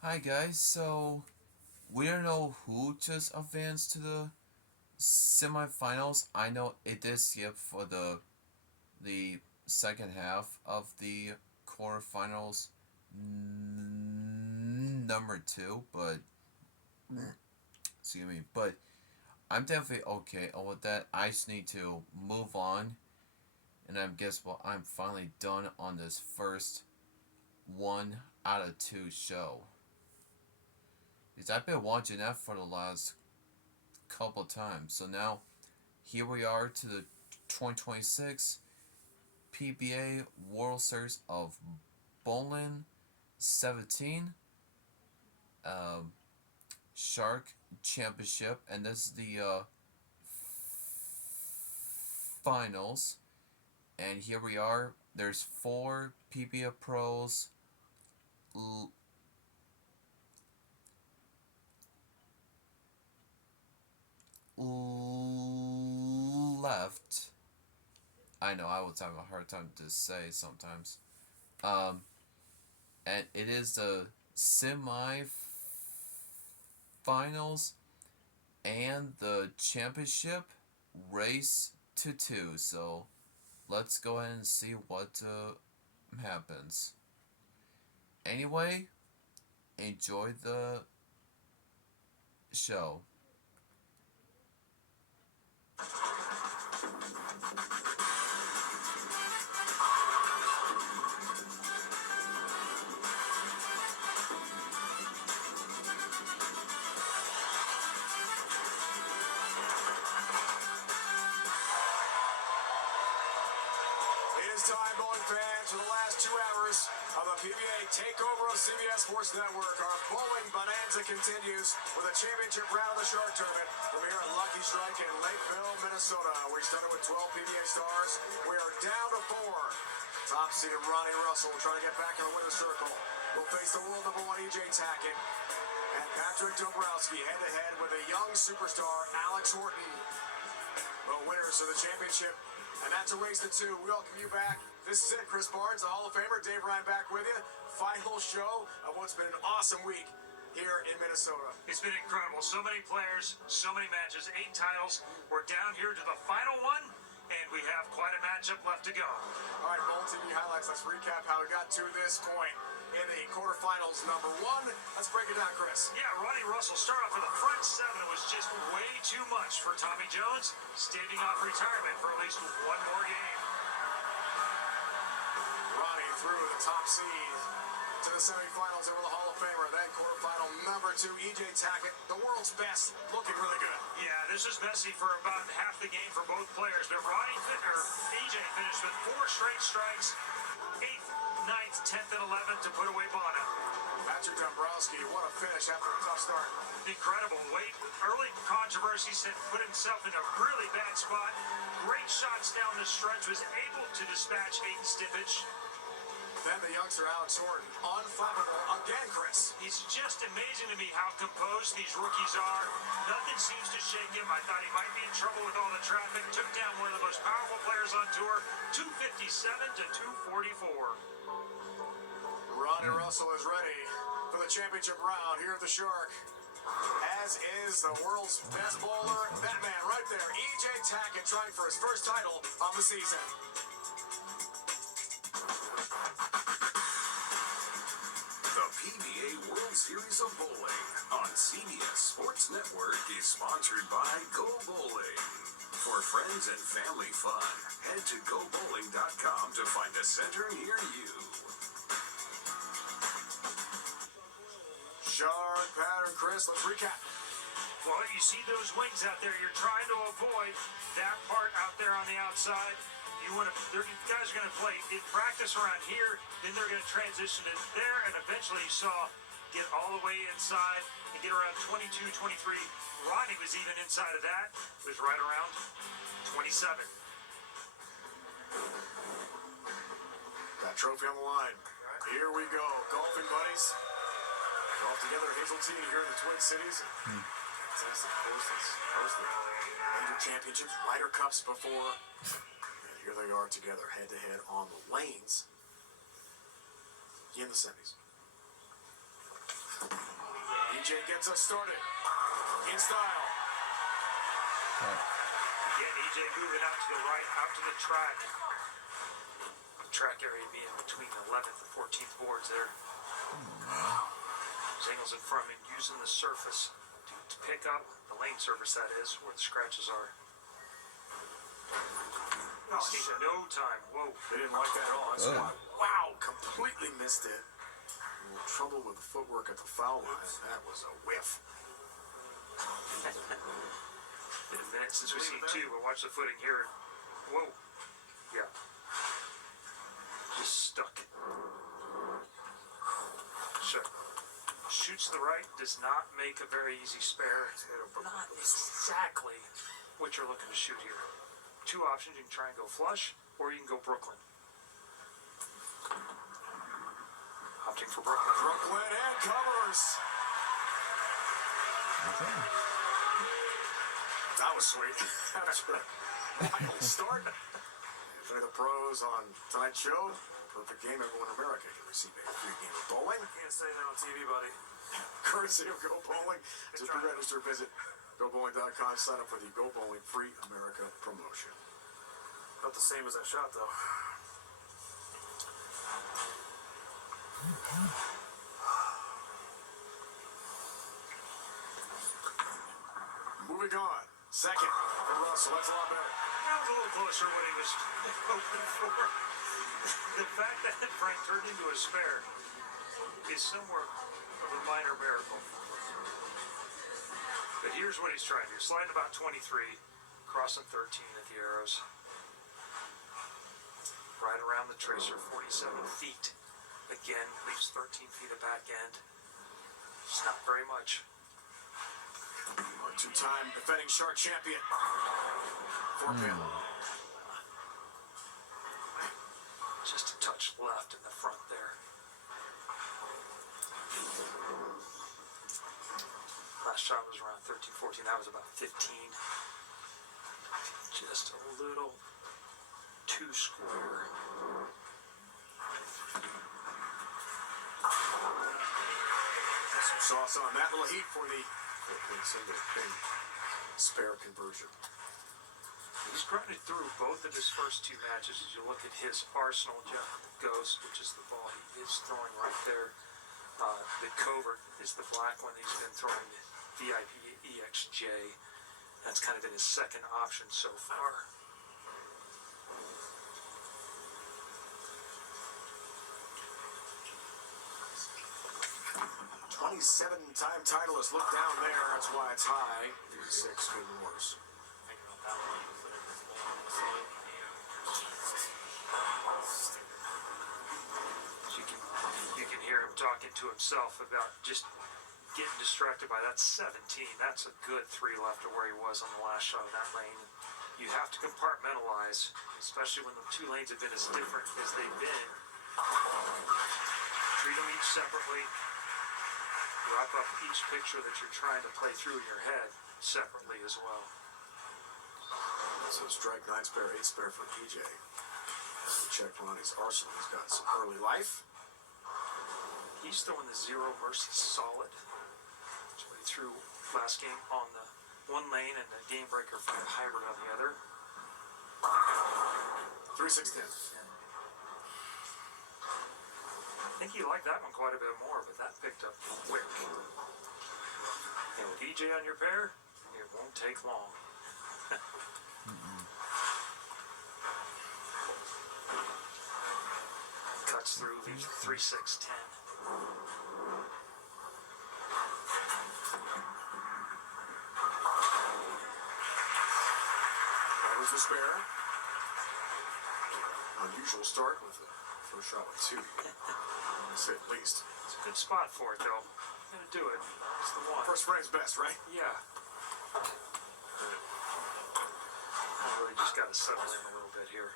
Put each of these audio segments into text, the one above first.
Hi guys, so we don't know who just advanced to the semifinals. I know it did skip for the second half of the quarterfinals number two, but excuse me, but I'm definitely okay with that. I just need to move on, and I guess well I'm finally done on this first 1 out of 2 show. Because I've been watching that for the last couple times. So now, here we are to the 2026 PBA World Series of Bowling 17 um, Shark Championship, and this is the finals. And here we are. There's 4 PBA pros left. I know I was having a hard time to say sometimes. Um, and it is the semi-finals and the championship race to 2. So let's go ahead and see what happens. Anyway, enjoy the show. It is time, bowling fans, for the last 2 hours of the PBA takeover of CBS Sports Network. Our bowling bonanza continues with a championship round of the Shark Tournament from here at Lucky Strike in Lakeville, Minnesota. We started with 12 PBA stars. We are down to 4. Top seeded Ronnie Russell trying to get back in the winner's circle. Will face the world number 1 EJ Tackett and Patrick Dombrowski head-to-head with a young superstar, Alex Horton. The winners of the championship. And that's a race to 2. We welcome you back. This is it. Chris Barnes, the Hall of Famer. Dave Ryan back with you. Final show of what's been an awesome week here in Minnesota. It's been incredible. So many players, so many matches, 8 titles. We're down here to the final one, and we have quite a matchup left to go. All right, Bowl TV highlights. Let's recap how we got to this point in the quarterfinals number 1. Let's break it down, Chris. Yeah, Ronnie Russell started off with a front 7. It was just way too much for Tommy Jones, staving off retirement for at least one more game. Ronnie through the top seed to the semifinals over the Hall of Famer. Then quarterfinal number 2, EJ Tackett, the world's best, looking really good. Yeah, this was messy for about half the game for both players, but EJ finished with 4 straight strikes, 8th, 9th, 10th, and 11th to put away Bono. Patrick Dombrowski, what a finish after a tough start. Incredible. Early controversy put himself in a really bad spot. Great shots down the stretch, was able to dispatch Hayden Stippage. Then the youngster Alex Horton, unflappable again, Chris. He's just amazing to me how composed these rookies are. Nothing seems to shake him. I thought he might be in trouble with all the traffic. Took down one of the most powerful players on tour, 257 to 244. Ronnie Russell is ready for the championship round here at the Shark. As is the world's best bowler, that man right there, EJ Tackett, trying for his first title of the season. The PBA World Series of Bowling on CBS Sports Network is sponsored by Go Bowling. For friends and family fun, head to GoBowling.com to find a center near you. Shark pattern, Chris, let's recap. Well, you see those wings out there. You're trying to avoid that part out there on the outside. Guys are going to play in practice around here, then they're going to transition it there, and eventually you saw get all the way inside and get around 22, 23. Ronnie was even inside of that, was right around 27. That trophy on the line. Here we go, golfing buddies. Golf together, Hazeltine here in the Twin Cities. Fantastic courses, hosted major championships, Ryder Cups before. Here they are together, head-to-head on the lanes in the semis. EJ gets us started. In style. Again, EJ moving out to the right, out to the track. The track area being between the 11th and 14th boards there. Zingle's in front of him, using the surface to pick up the lane surface, that is, where the scratches are. Oh, He's taking no time. Whoa. They didn't like that at all. That's why. Wow, completely missed it. A little trouble with the footwork at the foul line. That was a whiff. Been a minute since we've seen two, but watch the footing here. Whoa. Yeah. Just stuck. Sure. Shoots to the right, does not make a very easy spare. Not exactly what you're looking to shoot here. Two options, you can try and go flush, or you can go Brooklyn. Opting for Brooklyn. Brooklyn and covers. That was sweet. After a wild start. Play the pros on tonight's show. Perfect game. Everyone in America can receive a free game of bowling. Can't say that on TV, buddy. Courtesy of Go Bowling. To pre-register, visit GoBowling.com. Sign up for the Go Bowling Free America promotion. About the same as that shot, though. Moving on. Second for Russell. That's a lot better. That was a little closer what he was hoping for. The fact that Frank turned into a spare is somewhat of a minor miracle. But here's what he's trying to do. Sliding about 23, crossing 13 at the arrows. Right around the tracer, 47 feet. Again, leaves 13 feet of back end. It's not very much. Our two-time defending Shark champion. Four-pin. Just a touch left in the front there. Last shot was around 13, 14. That was about 15. Just a little too square. Some sauce on that. Little heat for the single pin spare conversion. He's grinded through both of his first two matches. As you look at his arsenal, Ghost, which is the ball he is throwing right there. The covert is the black one he's been throwing, VIP EXJ. That's kind of been his second option so far. 27-time titleist. Look down there. That's why it's high. 6 good wars. You can hear him talking to himself about just getting distracted by that 17. That's a good 3 left of where he was on the last shot of that lane. You have to compartmentalize, especially when the two lanes have been as different as they've been. Treat them each separately. Wrap up each picture that you're trying to play through in your head separately as well. So strike 9 spare, 8 spare for PJ. Check Ronnie's arsenal. He's got some early life. He's throwing the zero mercy solid. That's what he threw last game on the one lane and the game breaker for the hybrid on the other. 3-6-10. I think he liked that one quite a bit more, but that picked up quick. And with EJ on your pair, it won't take long. Cuts through, leaves 3-6-10. That was the spare. Unusual start with the first shot with 2. Say at least. It's a good spot for it, though. Gonna do it. That's the one. First frame's best, right? Yeah. I really just got to settle in a little bit here.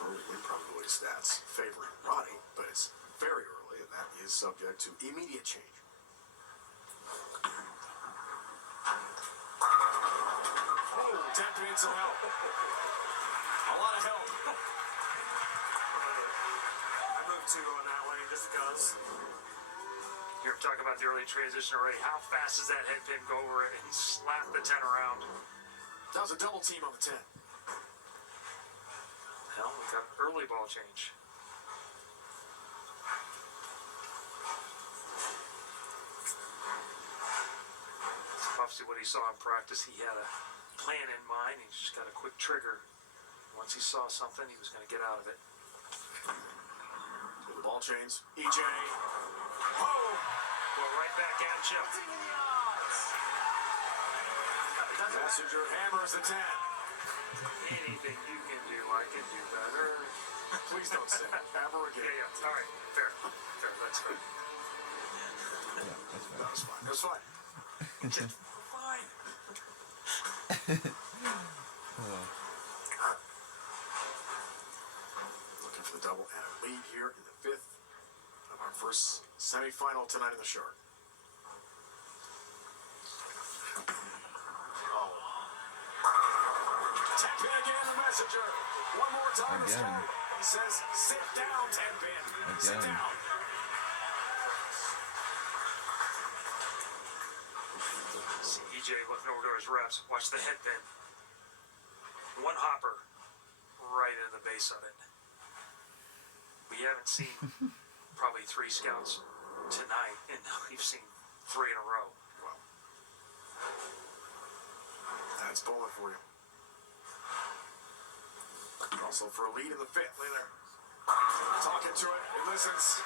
Early win probability stats favoring Ronnie, but it's very early, and that is subject to immediate change. Oh, Tech needs some help. A lot of help. I moved 2 on that lane just because. You're talking about the early transition already. How fast does that head pin go over it and slap the 10 around? That was a double team on the 10. Hell, we got an early ball change. Obviously, what he saw in practice, he had a plan in mind. He just got a quick trigger. Once he saw something, he was going to get out of it. The ball chains. EJ. Oh! Well, right back at you. Messenger hammers the 10. Anything you can do, I can do better. Please don't say it ever again. Yeah. All right. Fair. That's fair. That was fine. It was fine. Fine. Looking for the double and a lead here in the 5th of our first semifinal tonight in the Shark. Oh. Tap in again, the Messenger. One more time to start. He says, sit down, 10-pin. Sit down. See EJ looking over to his reps. Watch the head pin. One hopper right into the base of it. We haven't seen probably 3 scouts tonight, and we've seen 3 in a row. Well, that's bowling for you. Also for a lead in the 5th. Look there. Talking to it. It listens.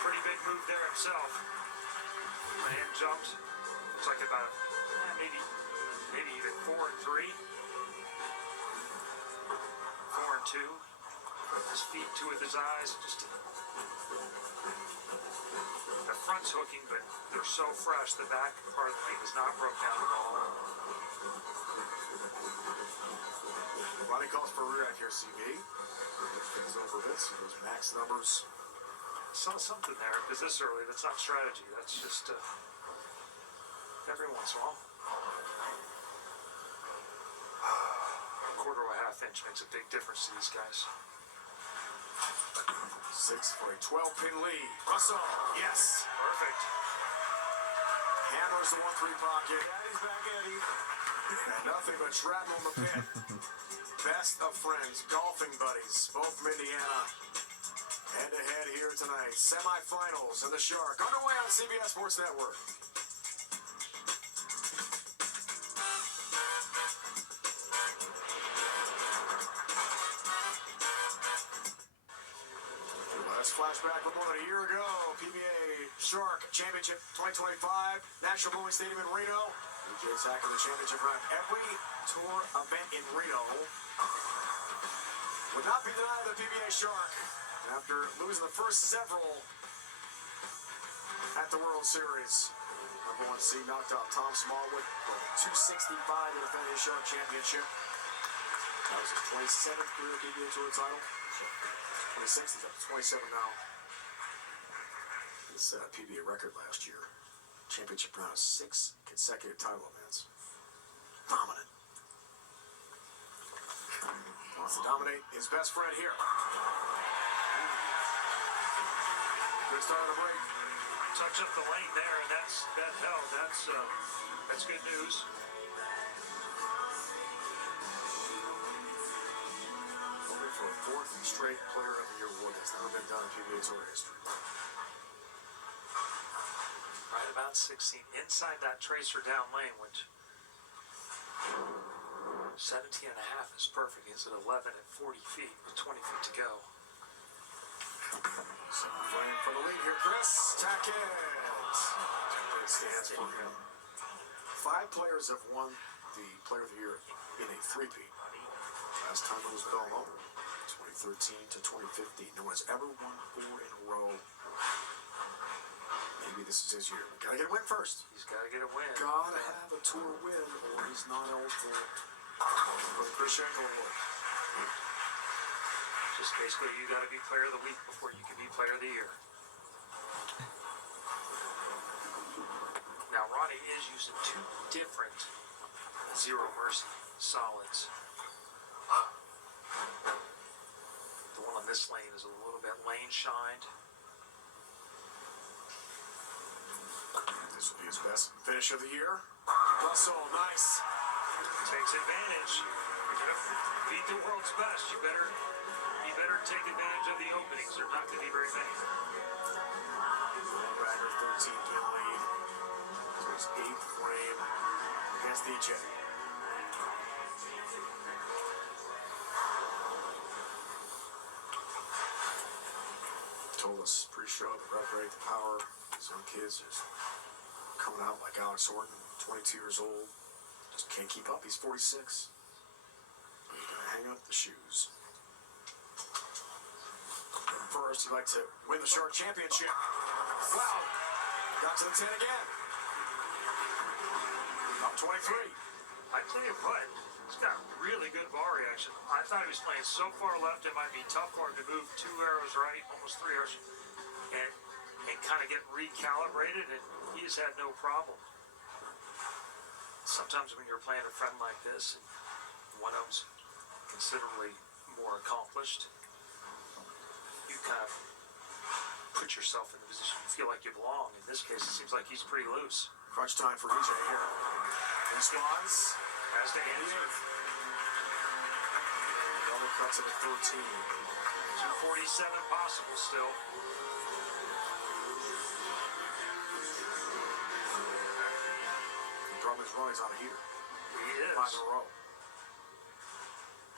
Pretty big move there himself. Man jumps. Looks like about maybe even 4 and 3. 4 and 2. His feet, 2 with his eyes. Just the front's hooking, but they're so fresh. The back part of the feet is not broke down at all. Ronnie calls for a rear here, CB. Things over a bit, so those max numbers. Saw something there, because this early, that's not strategy. That's just every once in a while. Quarter or a half inch makes a big difference to these guys. 6 for a 12-pin lead. Russell, yes. Perfect. Hammers the 1-3 pocket. Daddy's back, Eddie. And nothing but shrapnel in the pin. Best of friends, golfing buddies, both from Indiana. Head-to-head here tonight. Semifinals in the Shark. Underway on CBS Sports Network. Let's flashback with more than a year ago. PBA Shark Championship 2025. National Bowling Stadium in Reno. PBA attacking the championship round. Every tour event in Reno would not be denied the PBA Shark after losing the first several at the World Series. Number 1 seed knocked out Tom Smallwood for 265 to defend his Shark Championship. That was his 27th career PBA Tour title. 26, he's up to 27 now. He set a PBA record last year. Championship round of 6 consecutive title events. Dominant. Wants to dominate his best friend here. Good start on the break. Touch up the lane there, and that held. That's good news. Hoping for a 4th straight Player of the Year award. That's never been done in PBA Tour history. Right about 16. Inside that tracer down lane, which 17 and a half is perfect. He's at 11 at 40 feet with 20 feet to go. So playing for the lead here, Chris Tackett. Great stance for him. 5 players have won the Player of the Year in a 3-peat. Last time it was Belmo, 2013 to 2015. No one's ever won 4 in a row. Maybe this is his year. Gotta get a win first. He's got to get a win. Gotta have a tour win, or he's not eligible for the Chris Schenkel Award. Just basically, you got to be Player of the Week before you can be Player of the Year. Now, Ronnie is using 2 different Zero Mercy solids. The one on this lane is a little bit lane shined. This will be his best finish of the year. Russell, nice. Takes advantage. You're gonna beat the world's best. You better take advantage of the openings. There's not going to be very many. Bagger 13-pin lead. So his 8th frame against EJ. Told us pre-show the rep rate, the power. Some kids just coming out like Alex Horton, 22 years old. Just can't keep up. He's 46. He's gonna hang up the shoes. First, he'd like to win the Shark Championship. Wow. Got to the 10 again. Up 23. I tell you what, he's got really good bar reaction. I thought he was playing so far left it might be tough for him to move 2 arrows right, almost 3 arrows, and kind of get recalibrated, and he has had no problem. Sometimes when you're playing a friend like this, and one of them's considerably more accomplished, you kind of put yourself in the position you feel like you belong. In this case, it seems like he's pretty loose. Crunch time for EJ here. Responds. Has to answer. Double cuts at a 13. 247 possible still. The drum is running on a heater. He is. 5 in a row.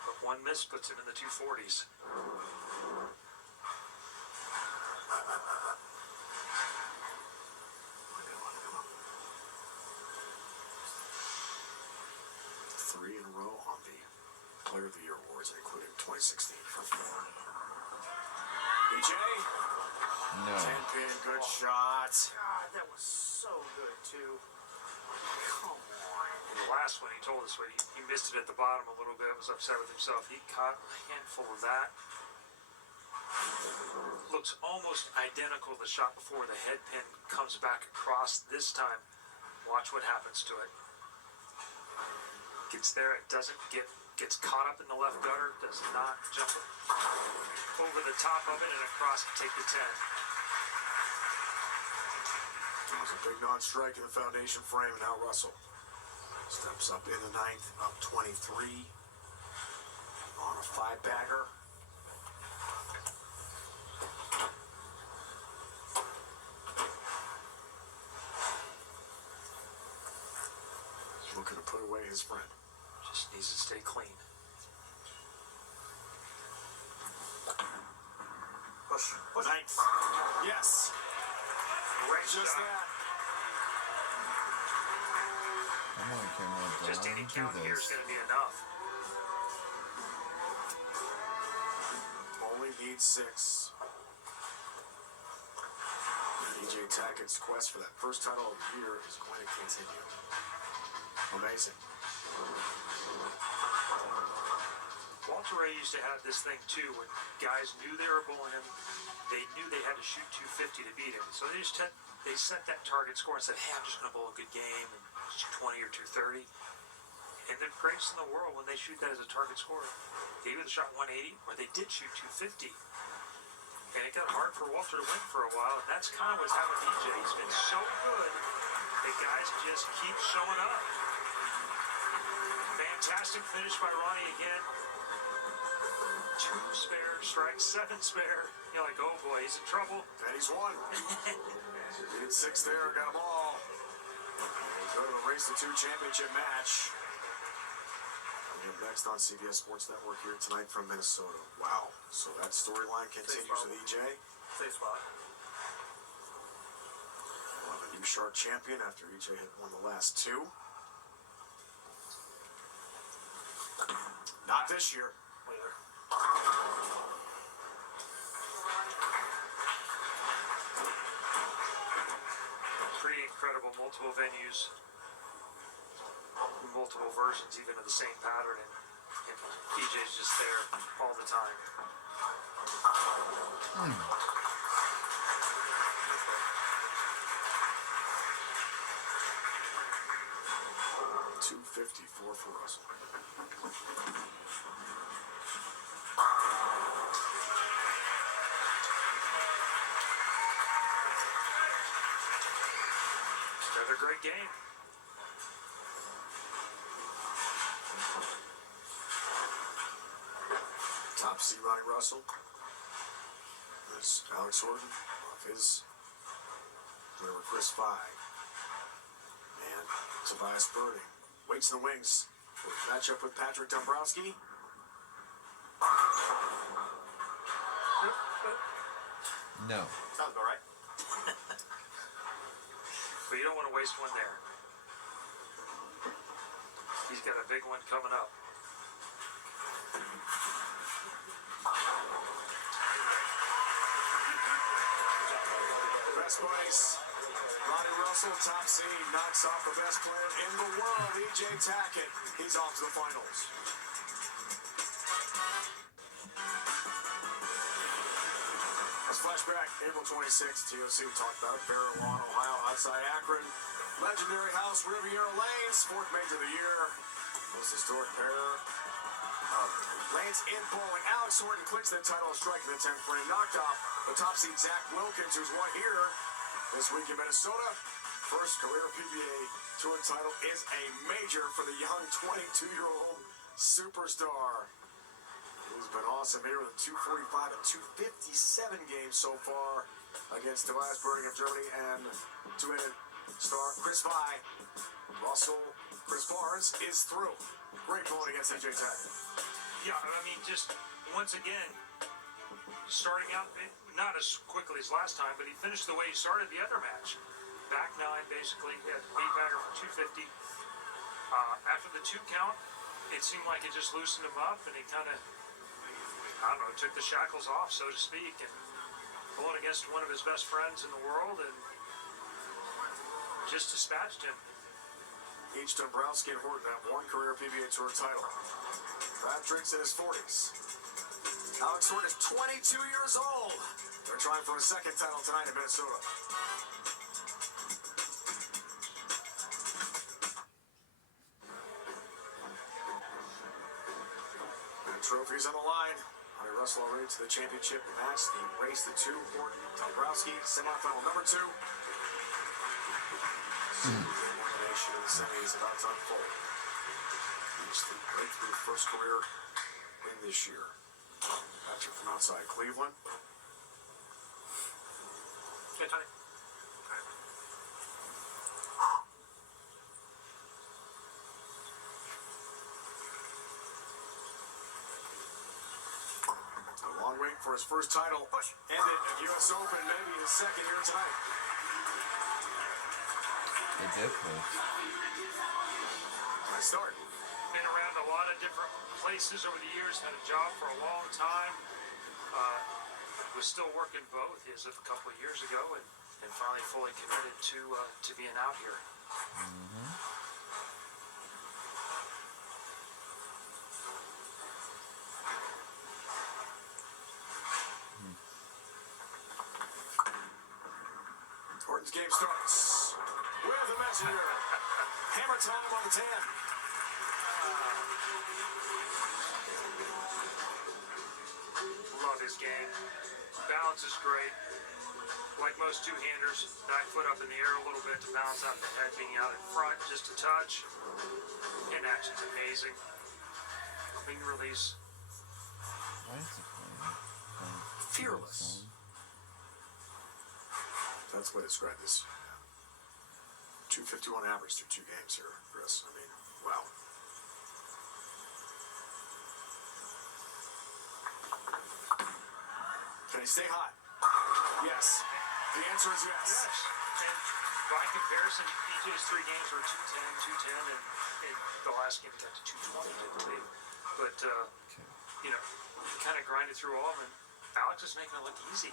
But one miss puts him in the 240s. Three in a row on the Player of the Year awards, including 2016 from Florida. EJ. No. 10-pin, good shot. God, that was so good, too. Come on. In the last one, he told us when he missed it at the bottom a little bit, was upset with himself. He caught a handful of that. Looks almost identical to the shot before. The head pin comes back across this time. Watch what happens to it. Gets there, it doesn't gets caught up in the left gutter, does not jump over the top of it and across to take the 10. It was a big non-strike in the foundation frame, and now Russell steps up in the 9th, up 23 on a 5-bagger. Looking to put away his friend. Just needs to stay clean. Push. 9th. Yes. Great Just shot. that. I'm on camera. Just any Do count here is this. going to be enough. Only needs 6. EJ Tackett's quest for that first title of the year is going to continue. Amazing. Walter Ray used to have this thing too, when guys knew they were bowling him, they knew they had to shoot 250 to beat him. So they set that target score and said, hey, I'm just going to bowl a good game and 220 or 230. And the greatest in the world, when they shoot that as a target score, they either shot 180 or they did shoot 250. And it got hard for Walter to win for a while, and that's kind of what's happened to EJ. He's been so good that guys just keep showing up. Fantastic finish by Ronnie again. 2 spare, strike 7 spare. You're like, oh boy, he's in trouble. And he's won. He did 6 there, got them all. Go to the Race to 2 championship match. Coming up next on CBS Sports Network here tonight from Minnesota. Wow. So that storyline continues with EJ. Safe spot. We'll have a new Shark champion after EJ had won the last 2. Not this year. Later. Pretty incredible, multiple venues, multiple versions even of the same pattern, and PJ's just there all the time. 254 for Russell. Another great game. Top seed Ronnie Russell. There's Alex Horton off his whoever Chris Fye. And Tobias Birding waits in the wings for a matchup with Patrick Dombrowski. No. Sounds about right. But you don't want to waste one there. He's got a big one coming up. Best buddies. Ronnie Russell, top seed, knocks off the best player in the world, E.J. Tackett. He's off to the finals. Let's flashback April 26th. TOC talked about it. Barrow Lawn, Ohio, outside Akron. Legendary house, Riviera Lanes, fourth major of the year. Most historic pair of lanes in bowling. Alex Horton clinches the title, striking the 10th frame. Knocked off the top seed Zach Wilkins, who's won here this week in Minnesota. First career PBA Tour title is a major for the young 22-year-old superstar. He's been awesome here with a 245 and 257 games so far against Tobias Birding of Germany and two-handed star Chris Fye. Russell, Chris Barnes is through. Great bowling against E.J. Tackett. Yeah, I mean, just once again, starting out not as quickly as last time, but he finished the way he started the other match. Back nine, basically. He had 8-bagger for 250. After the 2 count, it seemed like it just loosened him up, and he kind of, I don't know, took the shackles off, so to speak, and going against one of his best friends in the world, and just dispatched him. Each Dombrowski and Horton have one career PBA Tour title. Patrick's in his 40s. Alex Horton is 22 years old. They're trying for a second title tonight in Minnesota. And trophies on the line. Ronnie Russell already to the championship match. The race, the 2, Horton, Dombrowski, semifinal number 2. Elimination in the semi is about to unfold. Each the breakthrough first career win this year. Patrick from outside Cleveland. Good, Tony. A long wait for his first title. Ended at U.S. Open, maybe his second here tonight. It did play. Nice start. Been around a lot of different places over the years, had a job for a long time. Was still working both as of a couple of years ago, and finally fully committed to being out here. Horton's game starts with a messenger. Hammer time on the 10. Love his game. Balance is great. Like most two-handers, back foot up in the air a little bit to balance out the head, being out in front just a touch. Hand action's amazing. Wing release. Why is it playing? Fearless. That's the way to describe this. 251 average through 2 games here, Chris. I mean, wow. Can he stay hot? Yes. The answer is yes. Yes. And by comparison, EJ's 3 games were 210, and the last game he got to 220, I believe. But, you know, kind of grinded through all of them, and Alex is making it look easy.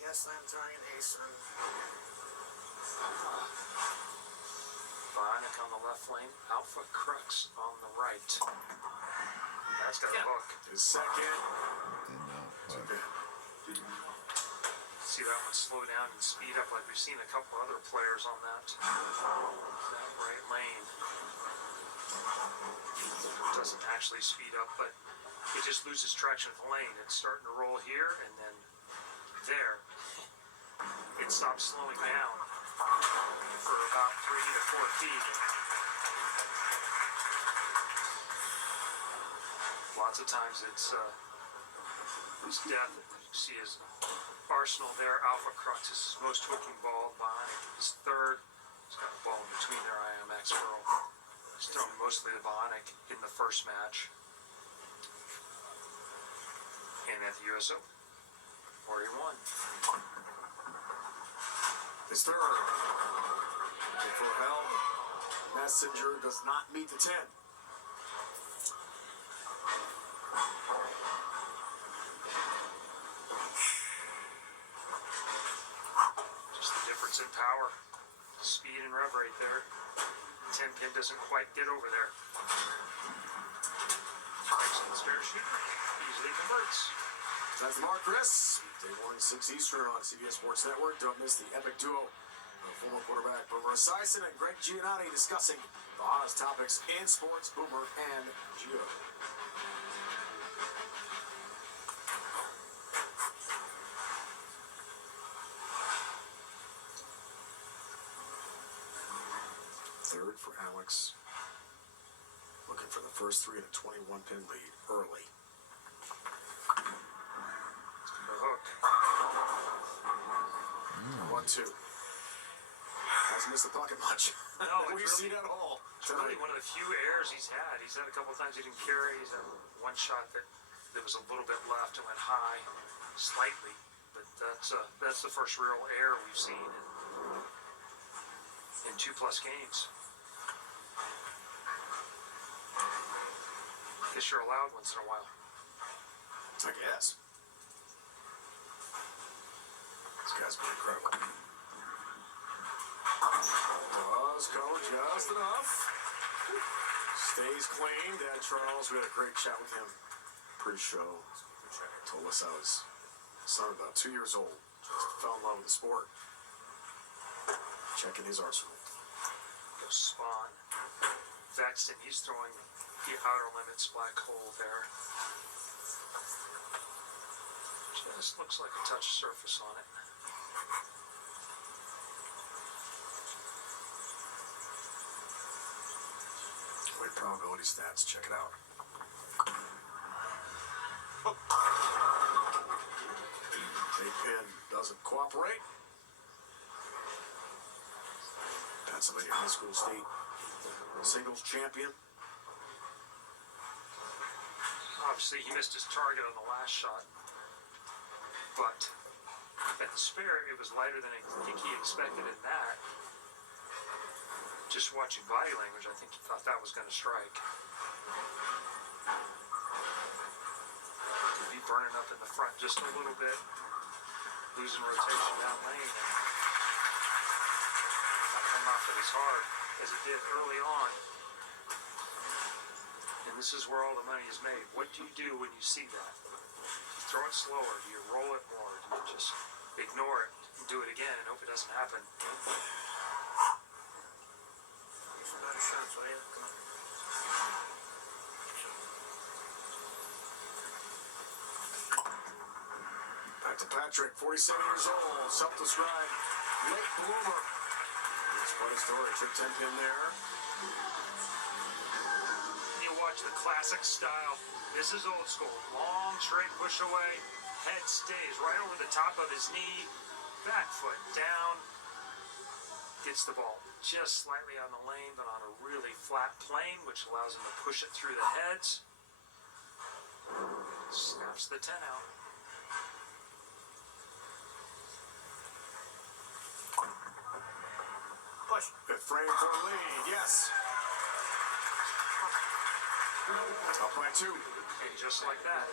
Yes, I'm throwing an ace on. Bionic on the left lane, Alpha Crux on the right. That's got a hook. His second. Did not Too play. bad. See that one slow down and speed up like we've seen a couple other players on that right lane. Doesn't naturally speed up, but it just loses traction with the lane. It's starting to roll here, and then there, it stops slowing down for about 3 to 4 feet. Lots of times it's death. You see his arsenal there. Alpha Crux is his most hooking ball. Bionic is third. He's got a ball in between there. IMX Pearl. He's thrown mostly the Bionic in the first match. And at the USO, where he won. His third. And for Helm, Messenger does not meet the 10. Just the difference in power. Speed and rev right there. 10 pin doesn't quite get over there. Excellent spare shoot. Easily converts. That's the mark, Chris. Day morning, 6 Eastern on CBS Sports Network. Don't miss the epic duo of former quarterback Boomer Esiason and Greg Giannotti discussing the hottest topics in sports. Boomer and Gio. Third for Alex. Looking for the first three in a 21-pin lead early. The hook. 1-2. Hasn't missed the pocket much. No, We've seen it all. It's really one of the few errors he's had. He's had a couple of times he didn't carry. He's had one shot that there was a little bit left and went high, slightly. But that's the first real error we've seen in 2+ games. Guess you're allowed once in a while. I guess. This guy's been incredible. Does cover just enough. Stays clean. Dad Charles, we had a great chat with him pre-show. Told us how his son, about 2 years old, just fell in love with the sport. Checking his arsenal. Goes Spawn. Vexton, he's throwing the outer limits black hole there. Just looks like a touch surface on it. Wait, probability stats. Check it out. Big pin doesn't cooperate. Pennsylvania High School State singles champion. Obviously, he missed his target on the last shot, but at the spare, it was lighter than I think he expected in that. Just watching body language, I think he thought that was going to strike. Could be burning up in the front just a little bit, losing rotation down lane, and not coming off it as hard as it did early on. And this is where all the money is made. What do you do when you see that? Do you throw it slower? Do you roll it more? Do you just ignore it and do it again and hope it doesn't happen? Back to Patrick, 47 years old, self-described late bloomer. It's quite a story. Took 10 pin there. You watch the classic style. This is old school. Long, straight push away. Head stays right over the top of his knee. Back foot down. Gets the ball just slightly on the lane, but on a really flat plane, which allows him to push it through the heads. Snaps the 10 out. Push. Fifth frame for the lead. Yes. Up by 2. And just like that.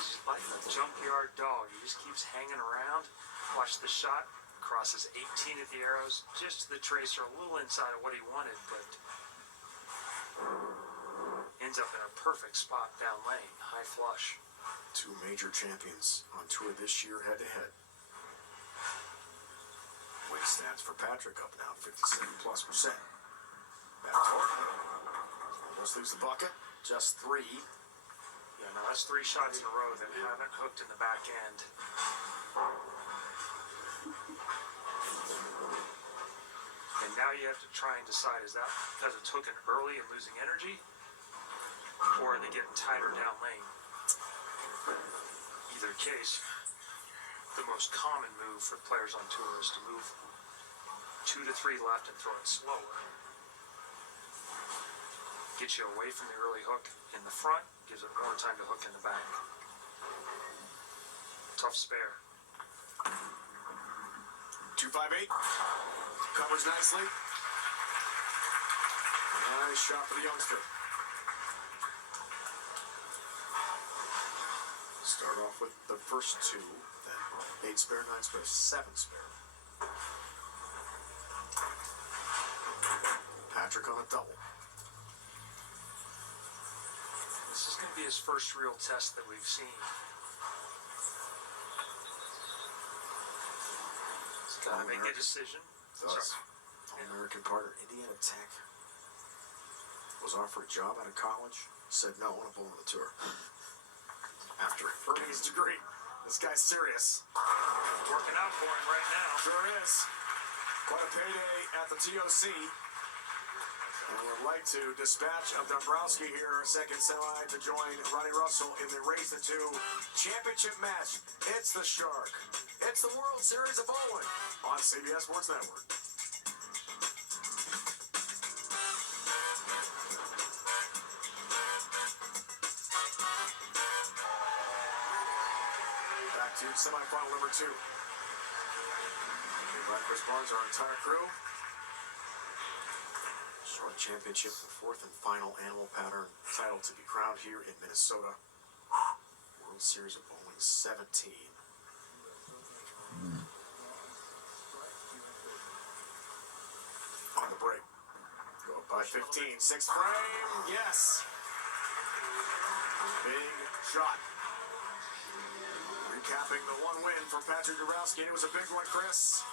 He's like a junkyard dog. He just keeps hanging around. Watch the shot. Crosses 18 at the arrows. Just the tracer, a little inside of what he wanted, but ends up in a perfect spot down lane. High flush. 2 major champions on tour this year head-to-head. Weight stats for Patrick up now, 57+%. leaves the bucket. Just 3. Yeah, no, that's 3 shots in a row that haven't hooked in the back end. And now you have to try and decide, is that because it's hooking early and losing energy, or are they getting tighter down lane? Either case, the most common move for players on tour is to move 2 to 3 left and throw it slower. Gets you away from the early hook in the front, gives it more time to hook in the back. Tough spare. 2-5-8. Covers nicely. Nice shot for the youngster. Start off with the first 2, then 8 spare, 9 spare, 7 spare. Patrick on a double. This is going to be his first real test that we've seen. He's got to make a decision. Thus, All-American partner, Indiana Tech, was offered a job out of college. Said no, I want to bowl on the tour. After earning his degree, this guy's serious. Working out for him right now. Sure is. Quite a payday at the TOC. And would like to dispatch of Dombrowski here, second semi, to join Ronnie Russell in the Race to 2 championship match. It's the Shark. It's the World Series of Bowling on CBS Sports Network. Back to semifinal number 2. By Chris Barnes, our entire crew. Short championship, the 4th and final animal pattern title to be crowned here in Minnesota. World Series of Bowling 17. On the break. Go up by 15. 6th frame. Yes. Big shot. Recapping the 1 win for Patrick Dombrowski. It was a big one, Chris.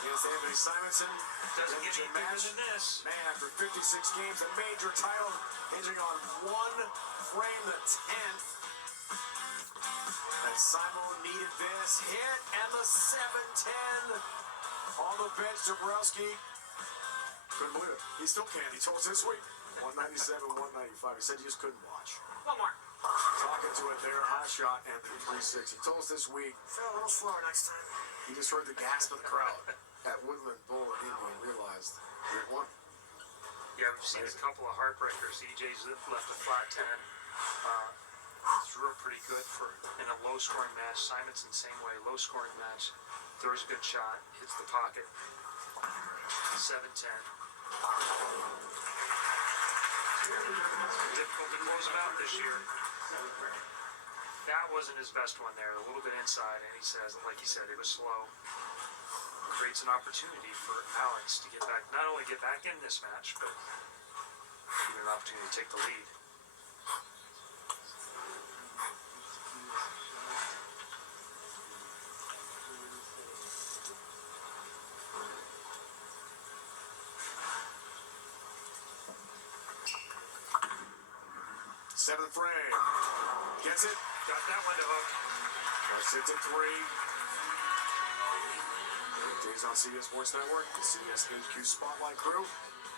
Against Anthony Simonson. Doesn't get any bigger than this. Man, after 56 games, a major title hinging on 1 frame, the 10th. And Simon needed this hit, and the 7-10 on the bench. Dombrowski couldn't believe it. He still can't. He told us this week, 197, 195. He said he just couldn't watch. One more. Talking to it there, high shot, Anthony 3-6. He told us this week, Feel a little slower next time. he just heard the gasp of the crowd at Woodland Bowl in Indy and realized he had won. Yeah, we've seen a couple of heartbreakers. EJ's left a flat 10. Threw it pretty good for in a low-scoring match. Simonson, same way, low-scoring match. Throws a good shot, hits the pocket. 7-10. Difficult to close him out this year. That wasn't his best one there. A little bit inside, and he says, like he said, it was slow. Creates an opportunity for Alex to get back, not only get back in this match, but even an opportunity to take the lead. Seventh frame. Gets it. Got that one to hook. That's it to 3. Days on CBS Sports Network, the CBS HQ Spotlight crew.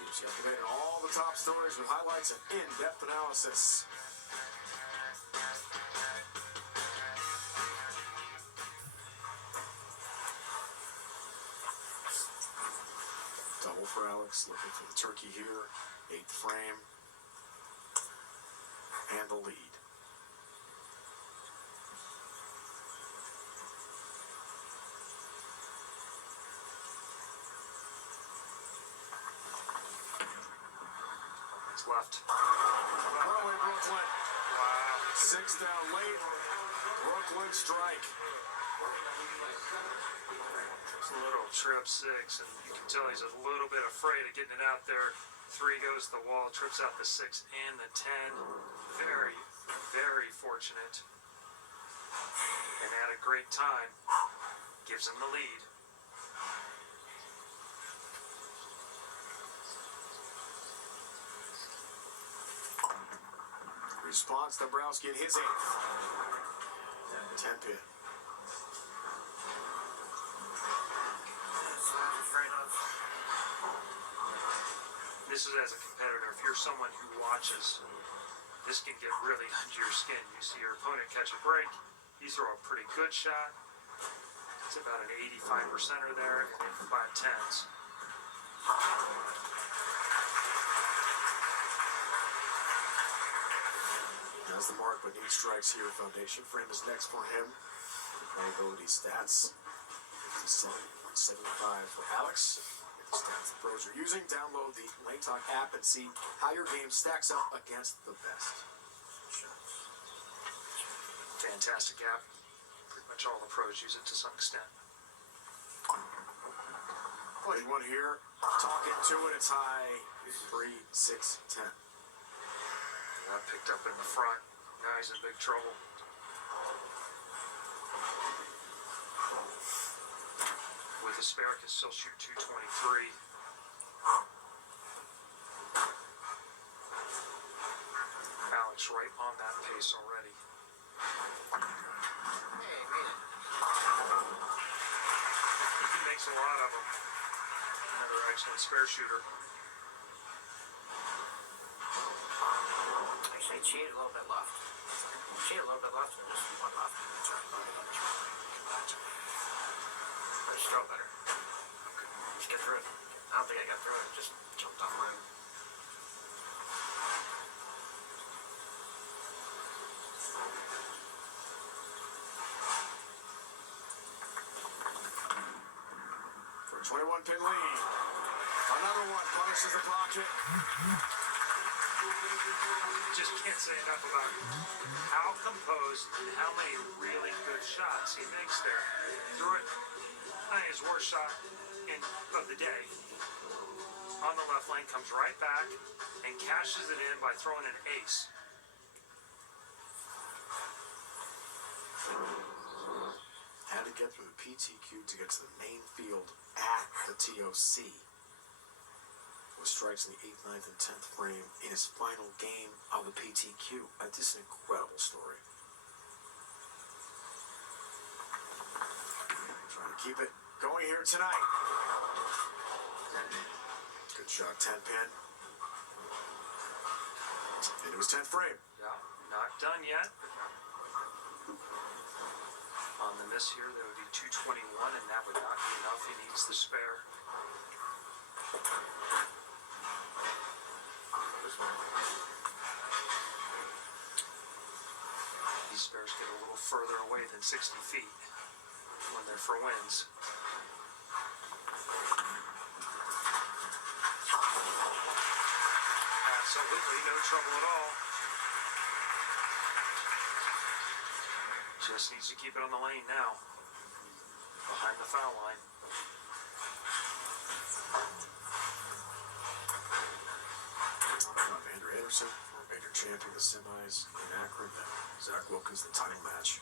Keeps you up to date on all the top stories with highlights and in-depth analysis. Double for Alex, looking for the turkey here. 8th frame. And the lead. It's left. Runaway Brooklyn. Wow. 6 down late. Brooklyn strike. It's a little trip 6, and you can tell he's a little bit afraid of getting it out there. 3 goes to the wall, trips out the 6 and the 10. Very, very fortunate. And at a great time, gives him the lead. response, Dombrowski in his 8th. 10 pin. That's what I'm afraid of. This is as a competitor. If you're someone who watches, this can get really under your skin. You see your opponent catch a break, you throw a pretty good shot. It's about an 85%er there, and they combine 10s. Has the mark, but 8 strikes here. Foundation frame is next for him. Playability stats. 57.75 for Alex. Get the stats the pros are using. Download the Lane Talk app and see how your game stacks up against the best. Fantastic app. Pretty much all the pros use it to some extent. Big one here. Talking to it. It's high 3, 6, 10. Got picked up in the front. Now he's in big trouble. With a spare, can still shoot 223. Alex right on that pace already. Hey, made it. He makes a lot of them. Another excellent spare shooter. Actually, cheated a little bit left. Cheated a little bit left and just one left. That's right. But it's still better. Just get through it. I don't think I got through it. Just jumped off mine. For a 21 pin lead. Another one punishes the pocket. Just can't say enough about how composed and how many really good shots he makes there. Threw it, I think his worst shot of the day. On the left lane, comes right back and cashes it in by throwing an ace. Had to get through the PTQ to get to the main field at the TOC. With strikes in the 8th, 9th, and 10th frame in his final game of the PTQ. This is an incredible story. Trying to keep it going here tonight. Good shot, 10 pin. And it was 10th frame. Yeah, not done yet. On the miss here, that would be 221, and that would not be enough. He needs the spare. These spares get a little further away than 60 feet when they're for wins. Absolutely no trouble at all. Just needs to keep it on the lane now. Behind the foul line. Andrew Anderson, former major champion of the semis in Akron. Zach Wilkins, the title match.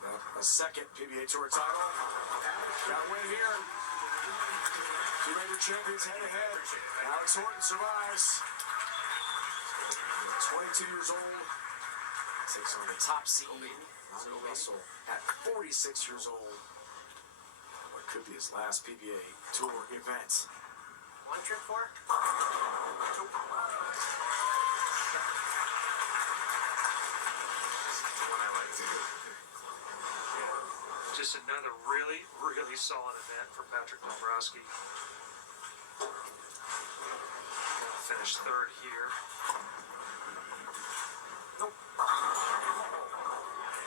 About a second PBA Tour title. Got a win here. 2 major champions head to head. Alex Horton survives. 22 years old. Takes on the top seed, Ronnie Russell, at 46 years old. What could be his last PBA Tour event. 1 trick 4? Just another really, really solid event for Patrick Dombrowski. Finished 3rd here. Nope.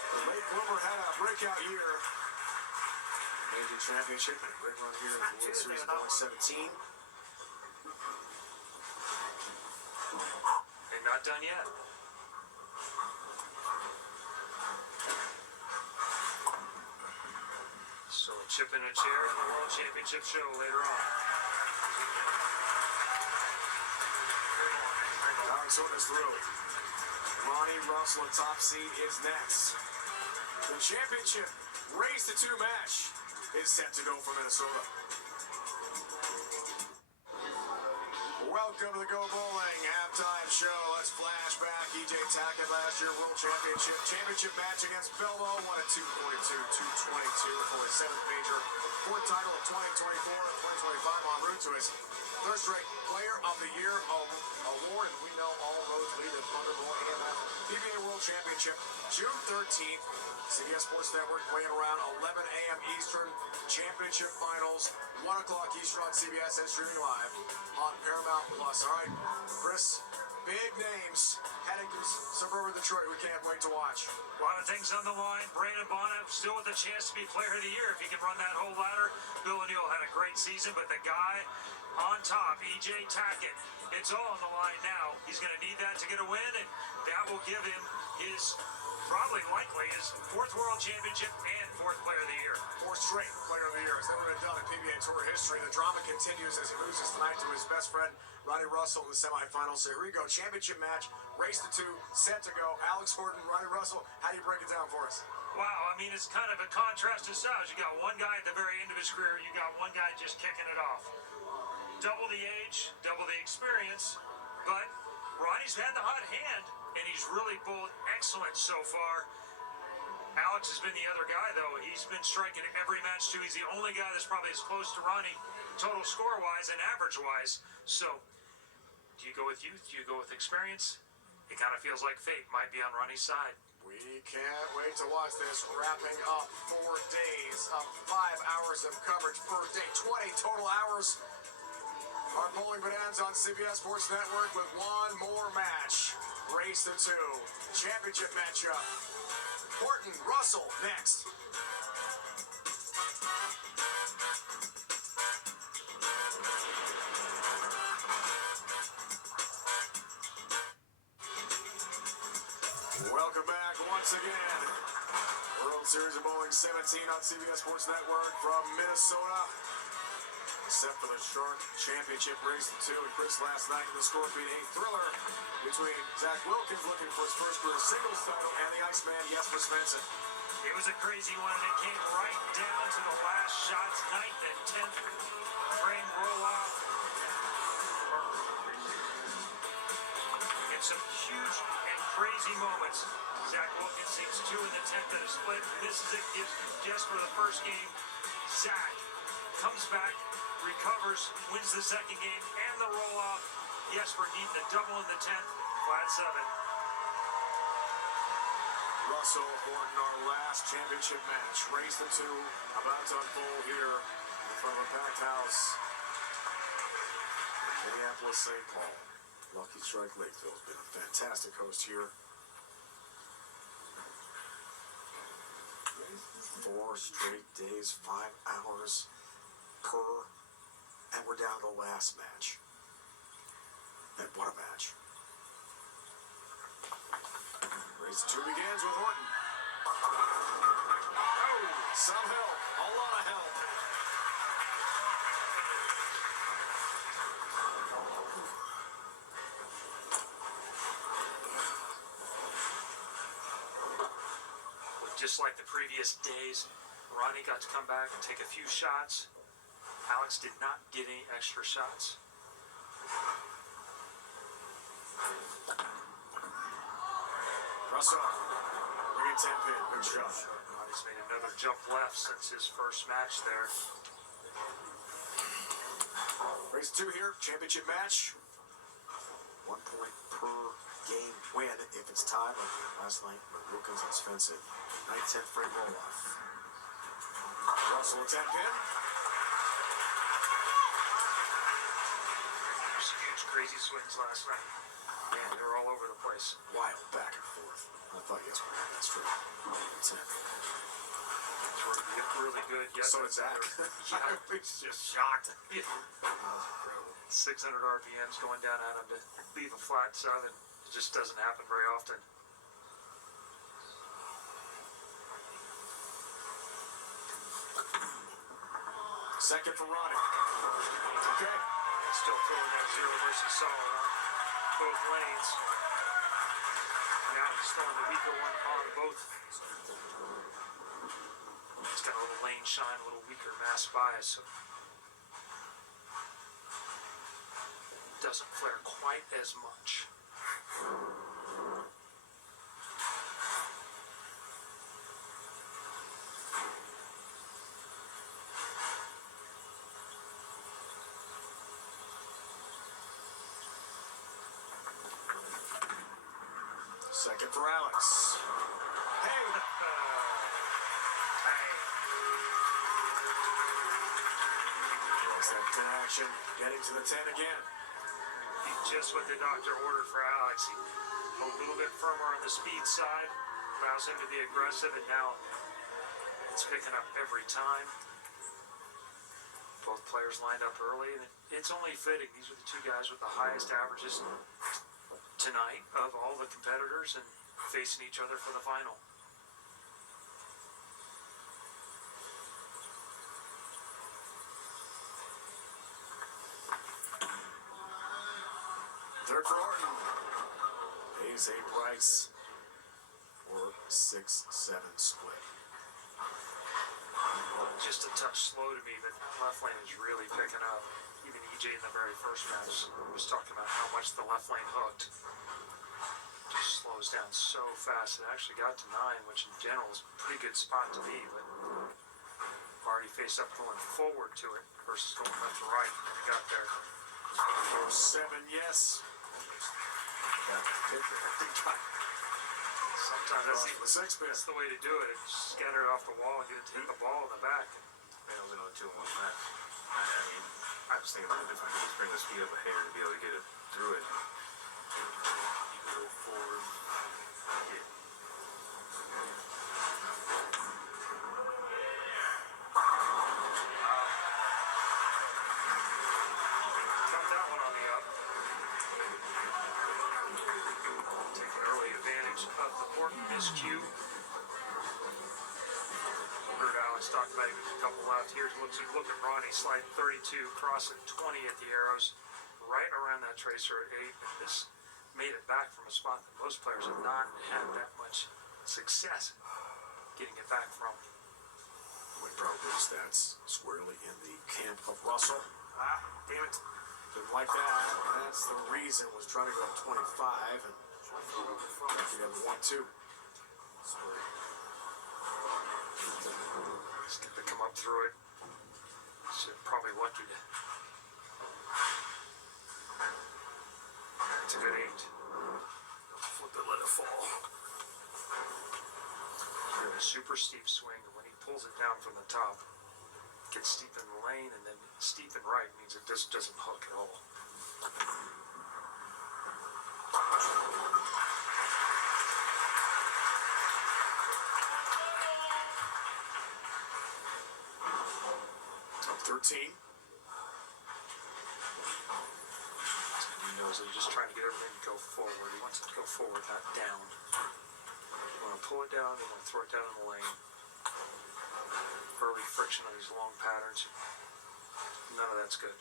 The late bloomer had a breakout year. Major championship and a great run here in the World Series of XVII. And not done yet. So a chip in a chair in the World Championship show later on. Alex Horton is through. Ronnie Russell, a top seed, is next. The championship race to 2 match is set to go for Minnesota. Welcome. Welcome to the Go Bowling halftime show. Let's flash back. EJ Tackett last year World Championship match against Belmo. Won at 242, 222 for his 7th major. 4th title of 2024 and 2025 en route to his 3rd straight Player of the Year award. And we know all roads lead to Thunderbolt AMF PBA World Championship June 13th. CBS Sports Network playing around 11 a.m. Eastern. Championship finals, 1 o'clock Eastern on CBS and streaming live on Paramount Plus. All right, Chris, big names heading to suburban Detroit. We can't wait to watch. A lot of things on the line. Brandon Bonnet still with a chance to be Player of the Year if he can run that whole ladder. Bill O'Neill had a great season, but the guy on top, EJ Tackett, it's all on the line now. He's going to need that to get a win, and that will give him his, probably likely, his 4th World Championship and 4th Player of the Year. 4th straight Player of the Year. It's never been done in PBA Tour history. The drama continues as he loses tonight to his best friend, Ronnie Russell, in the semifinals. So here we go. Championship match, race to 2, set to go. Alex Horton, Ronnie Russell, how do you break it down for us? Wow, I mean, it's kind of a contrast in styles. You got one guy at the very end of his career, you got one guy just kicking it off. Double the age, double the experience, but Ronnie's had the hot hand, and he's really bowled excellent so far. Alex has been the other guy, though. He's been striking every match, too. He's the only guy that's probably as close to Ronnie, total score-wise and average-wise. So, do you go with youth? Do you go with experience? It kind of feels like fate might be on Ronnie's side. We can't wait to watch this. Wrapping up 4 days of 5 hours of coverage per day, 20 total hours. Our bowling bonanza on CBS Sports Network with one more match. Race to 2. Championship matchup. Horton, Russell, next. Welcome back once again. World Series of Bowling 17 on CBS Sports Network from Minnesota. Set for the Shark Championship race to 2. And Chris, last night in the Scorpion, a thriller between Zach Wilkins looking for his first career singles title and the Iceman Jesper Svensson. It was a crazy one, and it came right down to the last shots, 9th and 10th frame roll-off. And some huge and crazy moments. Zach Wilkins seems 2 in the 10th at a split, misses it, gives Jesper the first game. Zach comes back, recovers, wins the 2nd game and the roll-off. Jesper needing the double in the 10th, flat 7. Russell, Horton, our last championship match. Race to 2, about to unfold here in front of a packed house. Minneapolis, St. Paul. Lucky Strike Lakeville has been a fantastic host here. 4 straight days, 5 hours per, and we're down to the last match. And what a match. Race 2 begins with Horton. Oh, some help, a lot of help. Just like the previous days, Ronnie got to come back and take a few shots. Alex did not get any extra shots. Russell, bring it 10 pin, good shot. Ronnie's made another jump left since his first match there. Race 2 here, championship match. 1 point per game win if it's tied, like last night with Wilkins and Svensson. 9th, 10th frame roll-off. Russell, 10 pin. Some huge, crazy swings last night. Man, they were all over the place. Wild back and forth. I thought you guys were that straight. 10. Really good. Yes, So did Zach. Yeah. I was just shocked. Yeah. 600 RPMs going down at him to leave a flat 7. It just doesn't happen very often. Second for Ronnie. Okay. Still throwing that 0 versus solid on both lanes. Now he's throwing the weaker one on both. It's got a little lane shine, a little weaker mass bias. So doesn't flare quite as much. Second for Alex. Hey! There's that 10 action, getting to the 10 again. Just what the doctor ordered for Alex. He a little bit firmer on the speed side, allows him to be aggressive, and now it's picking up every time. Both players lined up early, and it's only fitting. These are the two guys with the highest averages tonight of all the competitors and facing each other for the final. Third for Orton. Pays a price for 6-7 split. Just a touch slow to me, but left lane is really picking up. Even EJ in the very first match was talking about how much the left lane hooked. Just slows down so fast. It actually got to 9, which in general is a pretty good spot to be, but already faced up going forward to it versus going left to right when it got there. 7, yes. Got hit there. Sometimes that's the way to do it. Just scatter it off the wall and get it to hit the ball in the back. It was another 2-1 match. I mean, I was thinking about if I could just bring the speed up a hair to be able to get it through it. You can go forward. Yeah. Got that one on the up. Taking early advantage of the Orton miscue. Heard Alex talk about it with a couple left. Here's look at Ronnie slide 32, crossing 20 at the arrows, right around that tracer at 8. And this made it back from a spot that most players have not had that much success getting it back from. Went probably stats squarely in the camp of Russell. Ah, damn it. Didn't like that. That's the reason. Was trying to go up 25 and he had 1-2. Just get to come up through it. Should probably lucky to. It's a good 8. Flip it, let it fall. Really a super steep swing, and when he pulls it down from the top, it gets steep in the lane, and then steep and right means it just doesn't hook at all. Up 13. He knows that he's just trying to get everything to go forward. He wants it to go forward, not down. You want to pull it down, you want to throw it down in the lane. Early friction on these long patterns. None of that's good.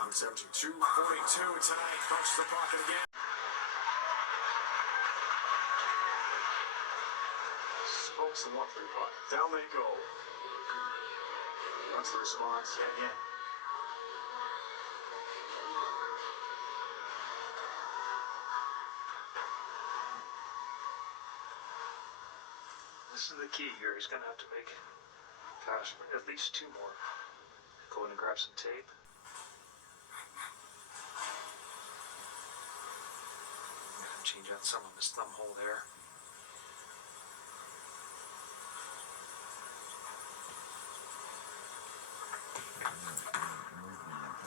Alex averaging 2:42 tonight. Punches the pocket again. Smokes the 1-3 puck. Down they go. That's the response again. This is the key here. He's going to have to make at least 2 more. Go in and grab some tape. Change out some of his thumb hole there.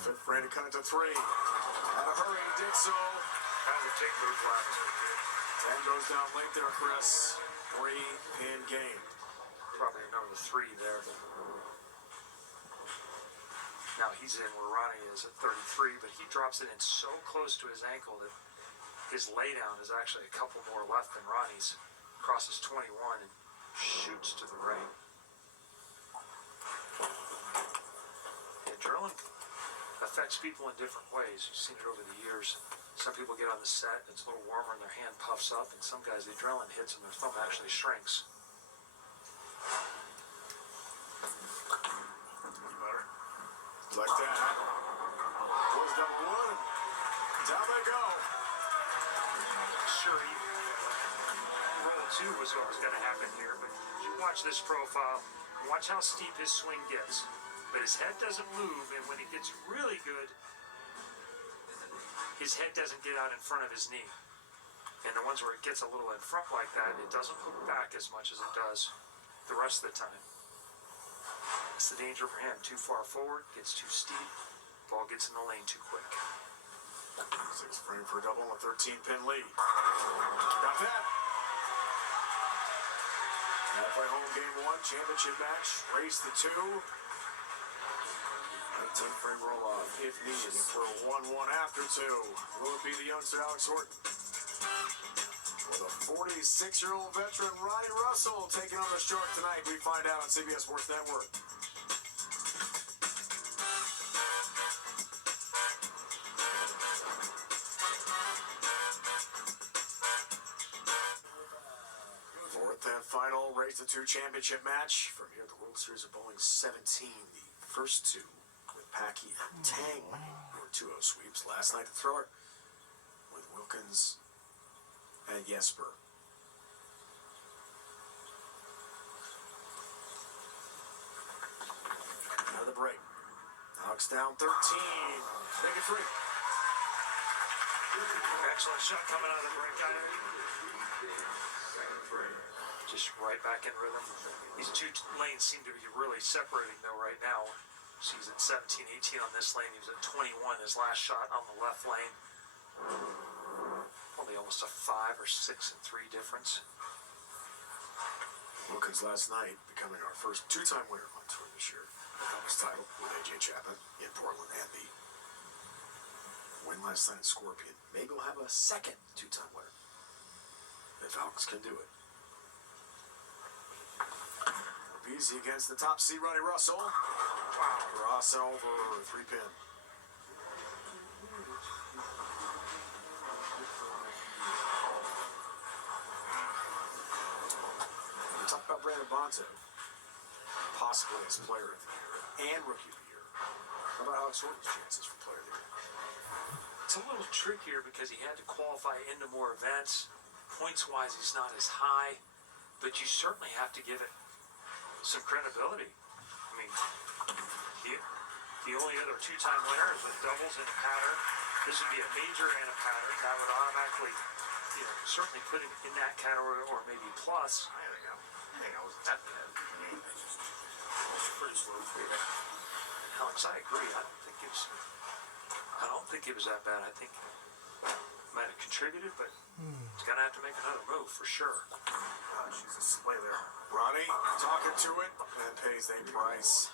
Fifth Brandon coming to 3. At a hurry, did so. Has a take move left. 10 goes down late there, Chris. 3-pin game. Probably another 3 there. Now he's in where Ronnie is at 33, but he drops it in so close to his ankle that his laydown is actually a couple more left than Ronnie's. Crosses 21 and shoots to the right. Adrenaline affects people in different ways. You've seen it over the years. Some people get on the set, it's a little warmer and their hand puffs up, and some guys, the adrenaline hits and their thumb actually shrinks. Better. Like that. Boys number one. Down they go. Sure, roll two was what was going to happen here, but you watch this profile, watch how steep his swing gets. But his head doesn't move, and when it gets really good, his head doesn't get out in front of his knee. And the ones where it gets a little in front like that, it doesn't hook back as much as it does the rest of the time. That's the danger for him. Too far forward, gets too steep, ball gets in the lane too quick. 6 frame for a double on a 13-pin lead. Got that. Halfway home, game one, championship match. Race the 2. 10-frame roll-off, if needed, for a 1-1 after 2. Will it be the youngster Alex Horton? Or the 46-year-old veteran Ronnie Russell taking on the shark tonight? We find out on CBS Sports Network. Fourth and final Race to 2 championship match from here at the World Series of Bowling 17. The first two with Packy and Tang were 2-0 sweeps. Last night the thrower with Wilkins and Jesper. Out of the break. Hawks down 13. Make it 3. Excellent shot coming out of the break guy. Just right back in rhythm. These two lanes seem to be really separating though right now. He's at 17, 18 on this lane. He was at 21 his last shot on the left lane. Only almost a 5 or 6 and 3 difference. Wilkins last night becoming our first 2-time winner on tour this year. His title with AJ Chapman in Portland, and the win last night at Scorpion. Maybe we'll have a second 2-time winner if Alex can do it. Easy against the top seed Ronnie Russell. Wow, Ross over 3-pin. We talked about Brandon Bonto, possibly as player of the year and rookie of the year. How about Alex Horton's chances for player of the year? It's a little trickier because he had to qualify into more events. Points-wise, he's not as high, but you certainly have to give it some credibility. I mean, the only other 2-time winner is with doubles and a pattern. This would be a major and a pattern. That would automatically, certainly put him in that category or maybe plus. I think I wasn't that bad. It's pretty slow for you. Alex, I agree. I don't think it was that bad. I think it might have contributed, but he's gonna have to make another move for sure. Gosh, he's a slay there. Ronnie talking to it and pays a price.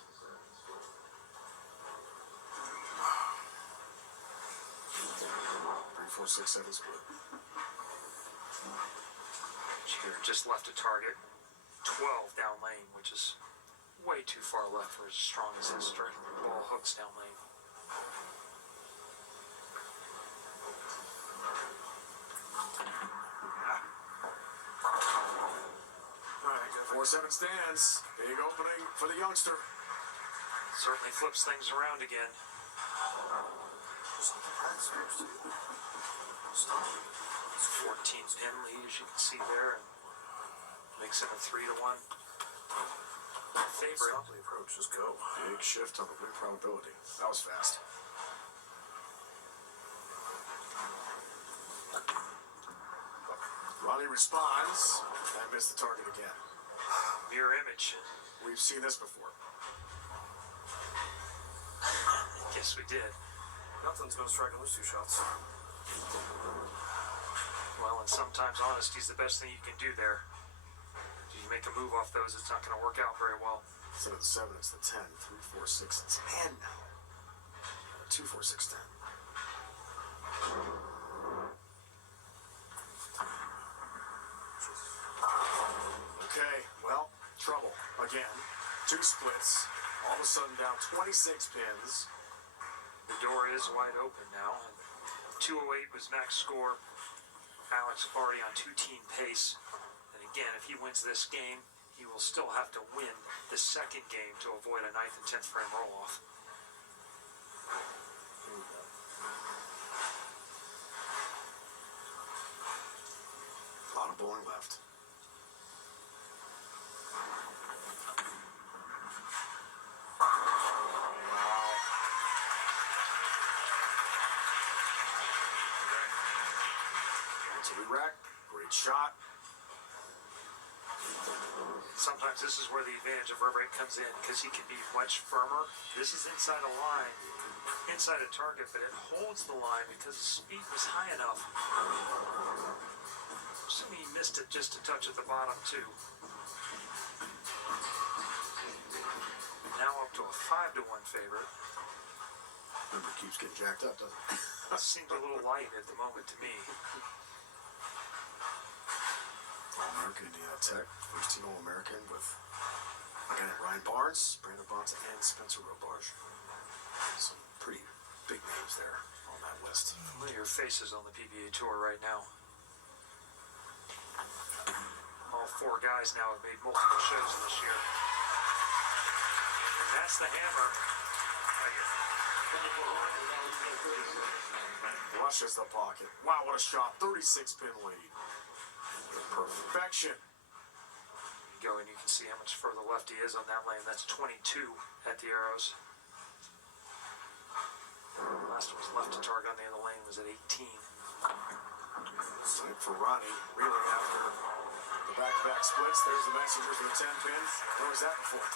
3-4-6-7 split. Here just left a target 12 down lane, which is way too far left for as strong as his ball hooks down lane. Yeah. 4-7 stands. Big opening for the youngster. Certainly flips things around again. 14 pin lead, as you can see there, and makes him a 3-1 favorite. Stop the approach, just go. Big shift on the win probability. That was fast. Ronnie responds and missed the target again. Mirror image. We've seen this before. Yes, we did. Nothing's gonna strike on those 2 shots. Well, and sometimes honesty's the best thing you can do there. If you make a move off those, it's not going to work out very well. Instead of the 7, it's the 10. 3-4-6-10 now. 2-4-6-10. Okay, well, trouble again. 2 splits. All of a sudden down 26 pins. The door is wide open now. And 2:08 was max score. Alex already on 2-team pace. And again, if he wins this game, he will still have to win the second game to avoid a 9th and 10th frame roll-off. A lot of bowling left. That's a rack. Great shot. Sometimes this is where the advantage of Verbeek comes in because he can be much firmer. This is inside a line, inside a target, but it holds the line because the speed was high enough. Assuming he missed it just a touch at the bottom too. Now up to a 5-1 favorite. Number keeps getting jacked up, doesn't it? That seems a little light at the moment to me. All-American, Indiana Tech, first team All-American with again Ryan Barnes, Brandon Bonta, and Spencer Robarge. Some pretty big names there on that list. Familiar faces on the PBA Tour right now. All 4 guys now have made multiple shows this year. And that's the hammer. Flushes the pocket. Wow, what a shot. 36-pin lead. Perfection. Go and you can see how much further left he is on that lane. That's 22 at the arrows. Last one was left to target on the other lane was at 18. It's time for Ronnie. Reeling after the back-to-back splits. There's the messenger for the 10 pins. Where was that before?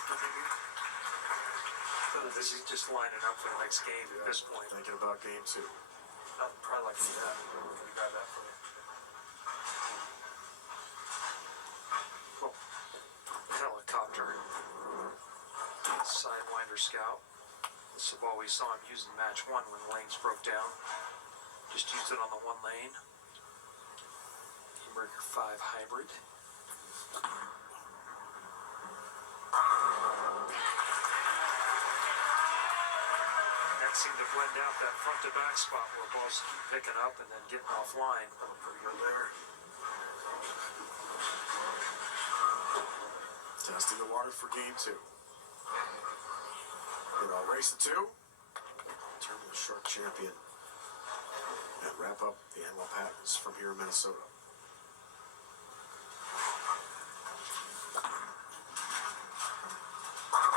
So this is just lining up for the next game at this point. Thinking about game 2. I'd probably like to see that. Can you grab that for me? Cool. Helicopter. Sidewinder Scout. This is a ball we saw him use in match 1 when the lanes broke down. Just used it on the 1 lane. Game Breaker 5 hybrid. That seemed to blend out that front to back spot where balls keep picking up and then getting offline. Pretty good there. Testing the water for game 2. Good, I'll race the 2. Determine the Shark champion. And wrap up the annual patents from here in Minnesota.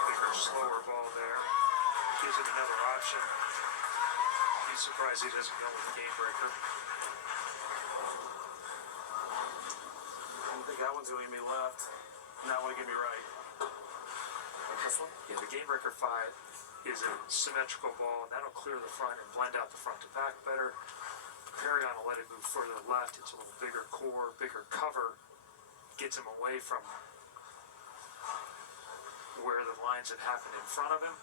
Bigger, slower ball there. Gives him another option. Be surprised he doesn't go with the game breaker. I think that one's going to give me left. And that one give me right. This one? Yeah, the game breaker 5 is a symmetrical ball, and that'll clear the front and blend out the front to back better. Paragon will let it move further left. It's a little bigger core, bigger cover. Gets him away from where the lines had happened in front of him.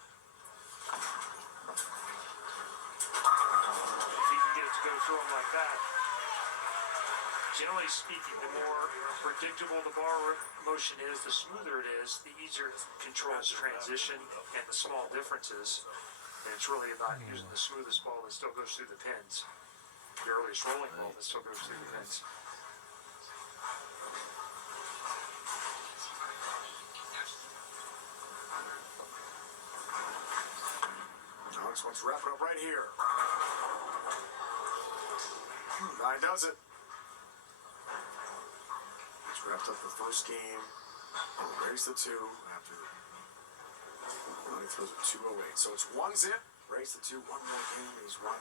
If he can get it to go through him like that, generally speaking, the more predictable the bar motion is, the smoother it is, the easier it controls transition and the small differences. And it's really about using the smoothest ball that still goes through the pins. The earliest rolling ball that still goes through the pins. Alex wants to wrap it up right here. Ryan does it. He's wrapped up the first game and raised the 2 after Ronnie throws a 208. So it's 1 zip, raised the 2, 1 more game, and he's won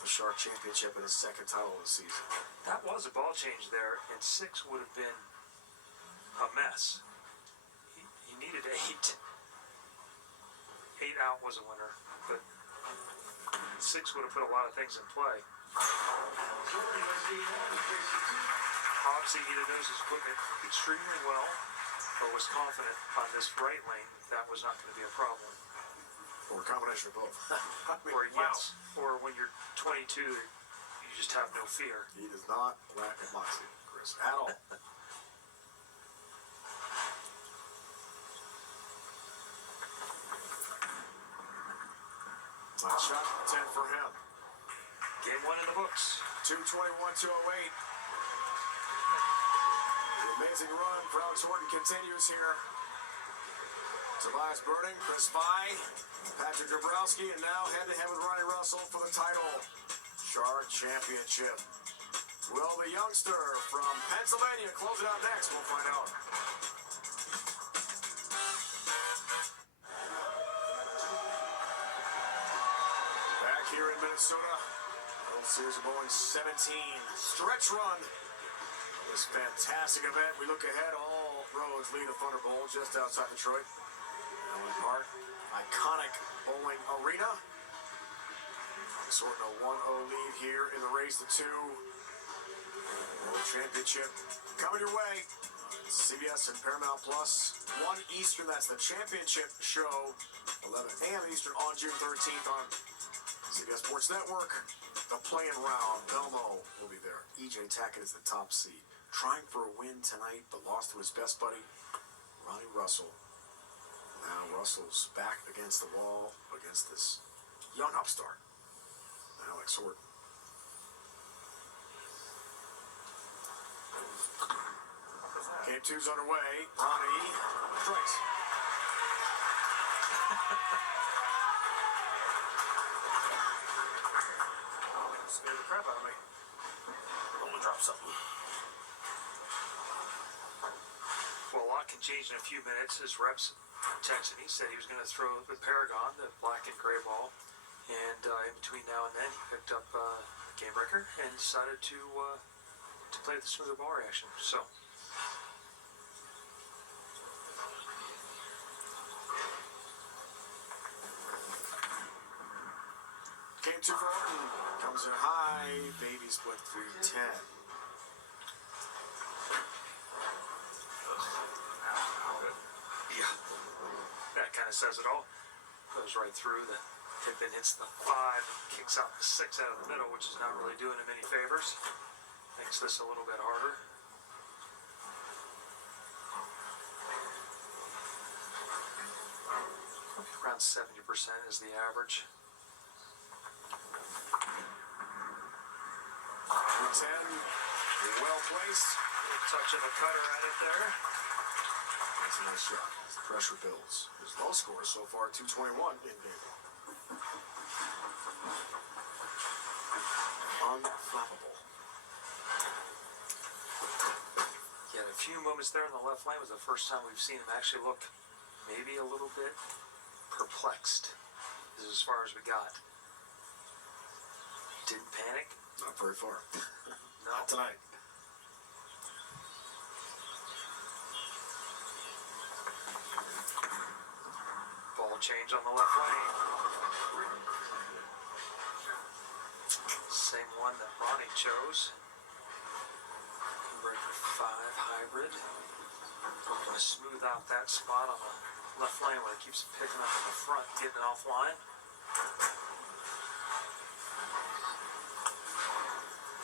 the Shark Championship and his second title of the season. That was a ball change there, and 6 would have been a mess. He needed 8. 8 out was a winner, but 6 would have put a lot of things in play. Obviously, he knows his equipment extremely well, but was confident on this right lane that was not going to be a problem. Or a combination of both. I mean, Or wow. yes, or when you're 22, you just have no fear. He does not lack a moxie, Chris, at all. Last shot, 10 for him. Again, Game 1 in the books. 2:21-08. The amazing run for Alex Horton continues here. Tobias Burden, Chris Fye, Patrick Dabrowski, and now head-to-head with Ronnie Russell for the title Shark Championship. Will the youngster from Pennsylvania close it out next? We'll find out. Back here in Minnesota, World Series of Bowling 17 stretch run. This fantastic event. We look ahead, all roads lead to Thunder Bowl just outside Detroit. Allen Park, iconic bowling arena. Sorting a 1-0 lead here in the race to 2. World Championship coming your way. CBS and Paramount Plus. 1 Eastern, that's the championship show. 11 a.m. Eastern on June 13th on CBS Sports Network. The playing round. Belmo will be there. EJ Tackett is the top seed. Trying for a win tonight, but lost to his best buddy, Ronnie Russell. Now Russell's back against the wall against this young upstart, Alex Horton. Game 2's underway. Ronnie strikes. Scared the crap out of me. I'm gonna drop something. Well, a lot can change in a few minutes. His reps texted. He said he was going to throw the Paragon, the black and gray ball, and in between now and then, he picked up a game breaker and decided to play the smoother ball reaction. So. Game 2 for Horton comes in high, baby split 310. Yeah, that kind of says it all. Goes right through. The tip in hits the 5, kicks out the 6 out of the middle, which is not really doing him any favors. Makes this a little bit harder. Around 70% is the average. 10, well placed. A touch of a cutter at it there. That's a nice shot as the pressure builds. His low score so far, 221 in game 1. Unflappable. He had a few moments there in the left lane. Was the first time we've seen him actually look maybe a little bit perplexed. This is as far as we got. Didn't panic. Not very far. No. Not tonight. Ball change on the left lane. Same one that Ronnie chose. Breaker 5 hybrid. Going to smooth out that spot on the left lane where it keeps picking up in the front, getting it offline.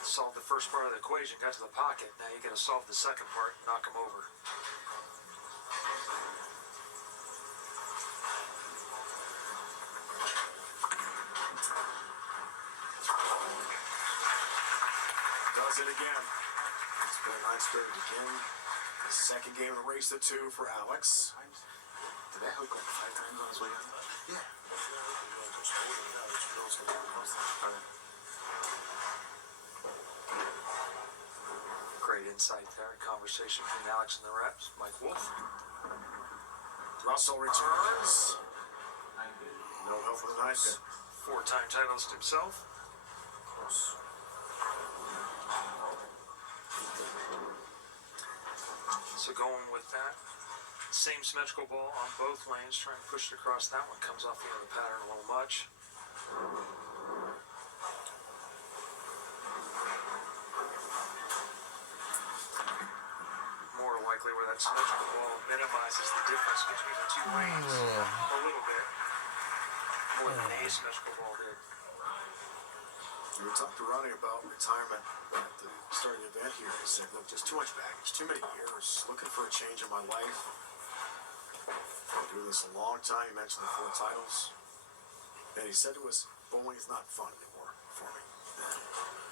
Solved the first part of the equation, got to the pocket. Now you got to solve the second part, knock him over. Does it again. It's been a nice start again. The second game of the race to 2 for Alex. Did that hook like 5 times on his way down? Yeah. Great insight there. Conversation between Alex and the reps. Mike Wolf. Russell returns. No help with the knife. 4-time titleist himself. So going with that, same symmetrical ball on both lanes, trying to push it across. That one comes off the end of the pattern a little much. More likely where that symmetrical ball minimizes the difference between the two lanes a little bit, more than the asymmetrical ball did. We talked to Ronnie about retirement at the start of the event here. He said, look, just too much baggage, too many years, looking for a change in my life. Been doing this a long time. He mentioned the 4 titles. And he said to us, bowling is not fun anymore for me.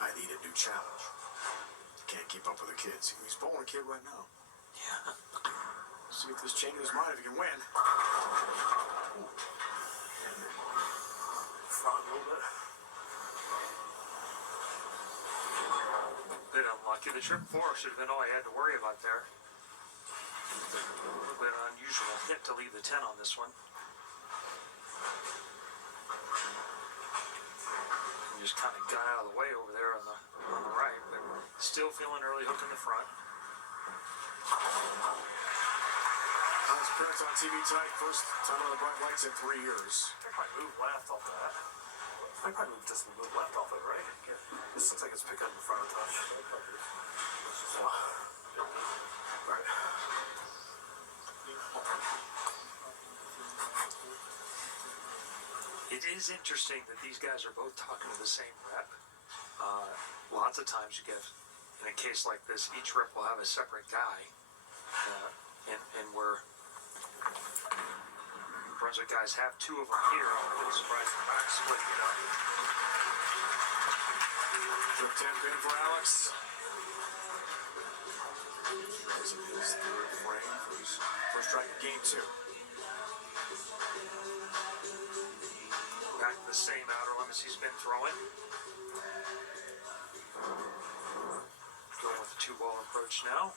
I need a new challenge. Can't keep up with the kids. He's bowling a kid right now. Yeah. See if this changes his mind if he can win. Frog a little bit. Bit unlucky. The trip four should have been all he had to worry about there. A little bit unusual hit to leave the 10 on this one. He just kind of got out of the way over there on the right, but still feeling early hook in the front. His appearance on TV tonight, first time on the bright lights in 3 years. I probably move left off of that. I probably move left off it, right? Yeah. This looks like it's picked up in front of touch. So, right. It is interesting that these guys are both talking to the same rep. Lots of times you get, in a case like this, each rep will have a separate guy. And where Brunswick guys have 2 of them here, I'm a little surprised they're not splitting it up. Trip 10 pin for Alex. This is his third frame for his first strike of game 2. Back to the same outer limits he's been throwing. Going with the 2-ball approach now.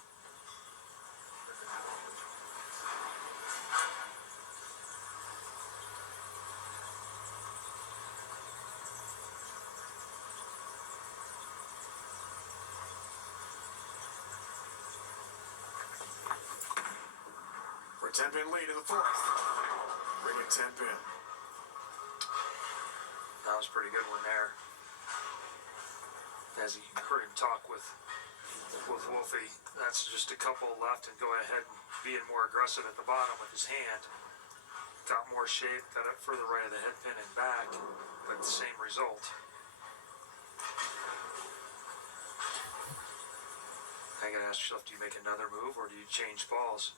For a 10-pin lead in the 4th. Bringing 10 pin. That was a pretty good one there. As he heard him talk with Wolfie, that's just a couple left and go ahead and being more aggressive at the bottom with his hand. Got more shape, got up further right of the head pin and back, but the same result. I gotta ask yourself, do you make another move or do you change balls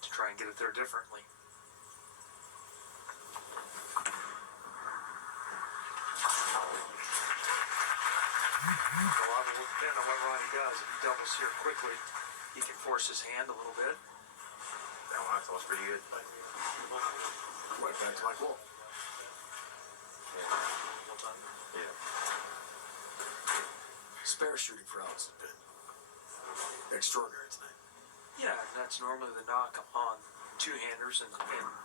to try and get it there differently? A lot will depend on what Ronnie does. If he doubles here quickly, he can force his hand a little bit. That one I thought was pretty good. Right back to Mike Wolf. One time? Yeah. Spare shooting for Alex has been extraordinary tonight. Yeah, and that's normally the knock on two-handers and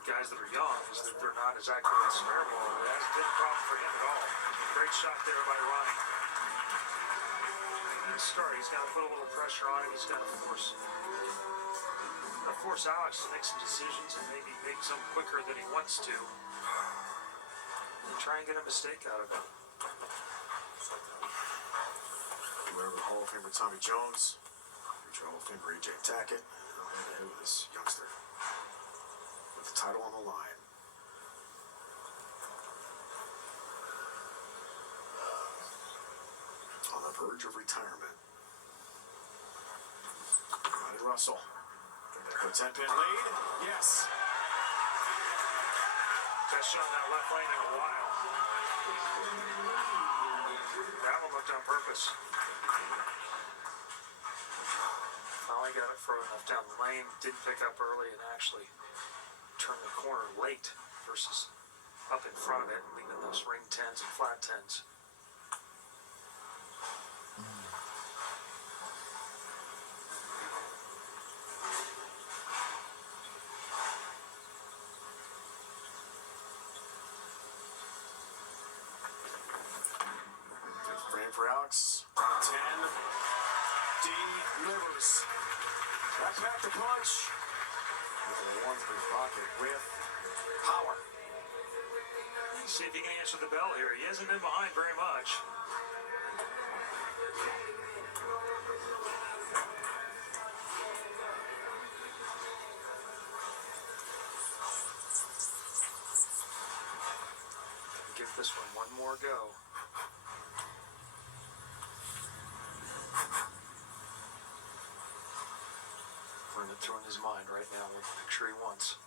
guys that are young is that they're not as accurate at spare ball. It hasn't been a problem for him at all. Great shot there by Ronnie. And to start, he's got to put a little pressure on him. He's got to force Alex to make some decisions and maybe make some quicker than he wants to. And try and get a mistake out of it. Wherever the Hall of Famer Tommy Jones, future Hall of Famer E.J. Tackett, head to head with this youngster. With the title on the line. On the verge of retirement. Ronnie Russell. The 10-pin lead. Yes. Best shot in that left lane in a while. That one looked on purpose. Finally got it far enough down the lane. Didn't pick up early and actually turned the corner late versus up in front of it and leaving those ring 10s and flat 10s. Frame for Alex. 10. Delivers. Back to punch. The 1-3 pocket with power. See if he can answer the bell here. He hasn't been behind very much. Give this one more go. Running it through in his mind right now with the picture he wants.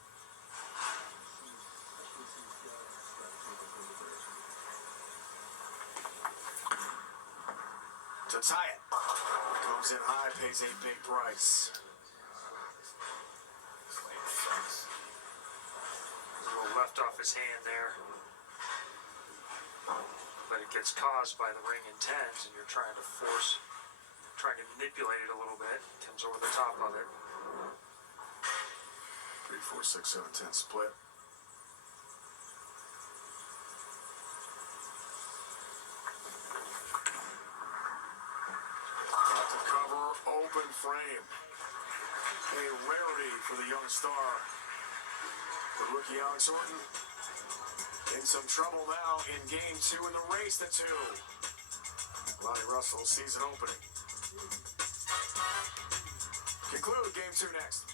to tie it. Comes in high, pays a big price. A little left off his hand there. But it gets caused by the ring in tens, and you're trying to manipulate it a little bit. Comes over the top of it. 3, 4, 6, 7, 10 split. Got the cover, open frame. A rarity for the young star. The rookie Alex Orton in some trouble now in game 2 in the race to 2. Lonnie Russell's season opening. Conclude game 2 next.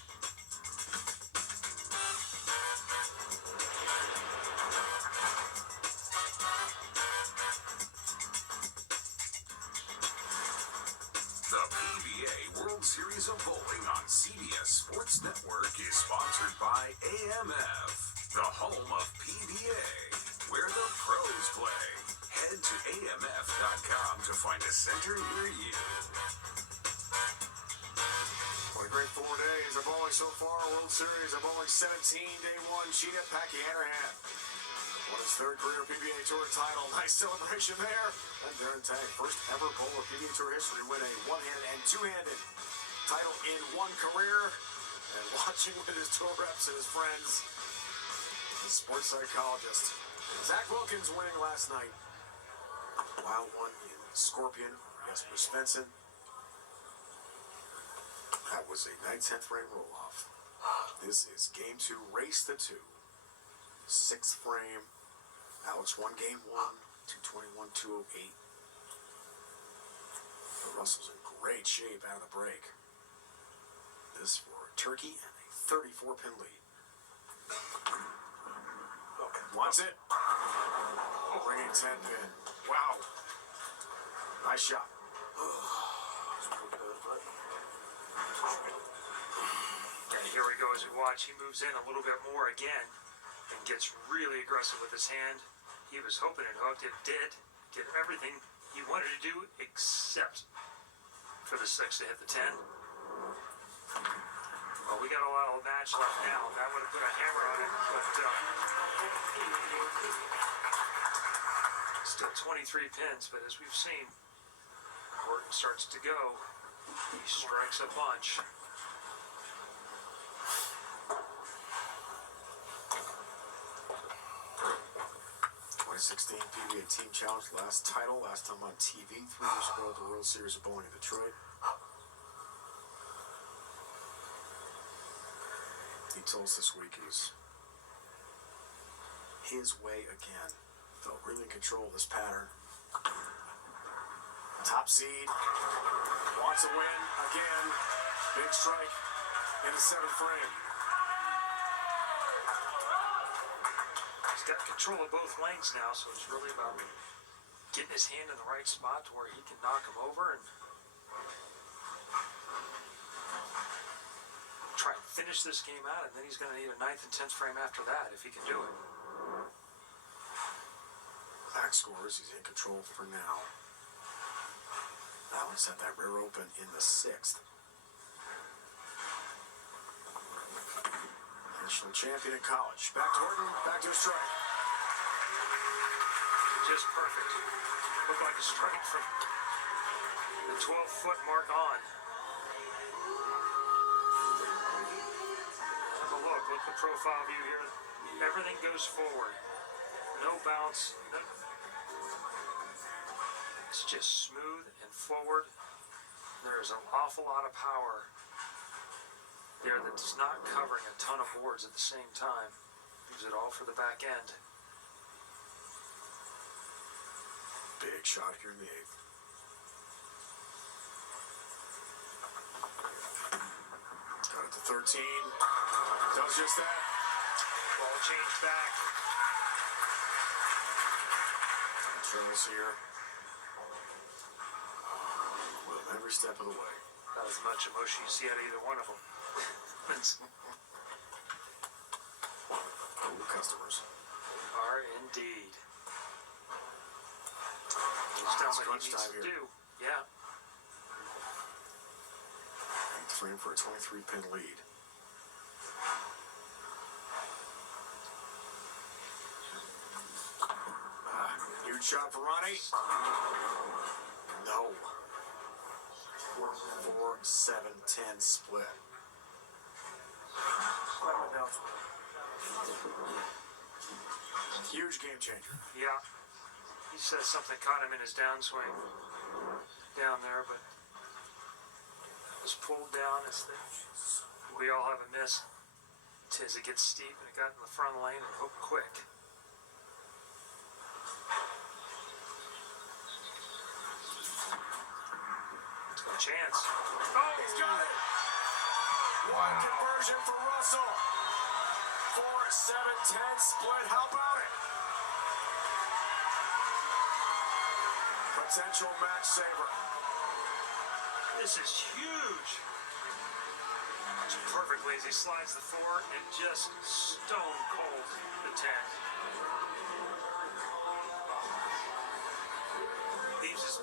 The PBA World Series of Bowling on CBS Sports Network is sponsored by AMF, the home of PBA, where the pros play. Head to AMF.com to find a center near you. What a great 4 days of bowling so far. World Series of Bowling 17, day 1. Cheetah Packy Hanrahan won his 3rd career PBA Tour title. Nice celebration there. And Darren Tang, first ever bowler PBA Tour history, win a one-handed and two-handed title in one career. And watching with his tour reps and his friends, the sports psychologist Zach Wilkins winning last night. Wild one in Scorpion, Jesper Svensson. That was a 9/10 frame roll-off. This is game 2, race to 2. 6th frame. Alex won game 1, 221, 208. But Russell's in great shape out of the break. This for Turkey and a 34-pin lead. Wants it. Bringing 10-pin. Wow. Nice shot. And here we go as we watch. He moves in a little bit more again and gets really aggressive with his hand. He was hoping it hooked. It did. Did everything he wanted to do except for the 6 to hit the 10. Well, we got a lot of match left now. That would have put a hammer on it, but still 23 pins. But as we've seen, Orton starts to go. He strikes a bunch. 2016 PBA Team Challenge, last title, last time on TV, 3 years ago at the World Series of Bowling in Detroit. He told us this week is his way again. Felt really in control of this pattern. Top seed, wants a win again. Big strike in the 7th frame. He's got control of both lanes now, so it's really about getting his hand in the right spot to where he can knock him over and try and finish this game out, and then he's going to need a 9th and 10th frame after that if he can do it. Back scores, he's in control for now. Alex had that rear open in the 6th. National champion in college. Back to Orton, back to a strike. Just perfect. Looked like a strike from the 12-foot mark on. Have a look. Look at the profile view here. Everything goes forward. No bounce. No. It's just smooth and forward. There's an awful lot of power there that's not covering a ton of boards at the same time. Use it all for the back end. Big shot here in the 8th. Got it to 13. Does just that. Ball change back. Trails here. With every step of the way. Not as much emotion you see out of either one of them. Cool customers. Are indeed. He's done what he needs to do. Yeah. frame for a 23-pin lead. Huge shot for Ronnie. No. 4-7-10 split. Huge game changer. Yeah. He says something caught him in his downswing down there, but was pulled down as we all have a miss as it gets steep, and it got in the front lane and hooked quick. Chance. Oh, He's got it. Wow. Conversion for Russell. 4-7-10 split. How about it? Potential match saver. this is huge. It's perfectly as he slides the 4 and just stone cold the 10. Leaves his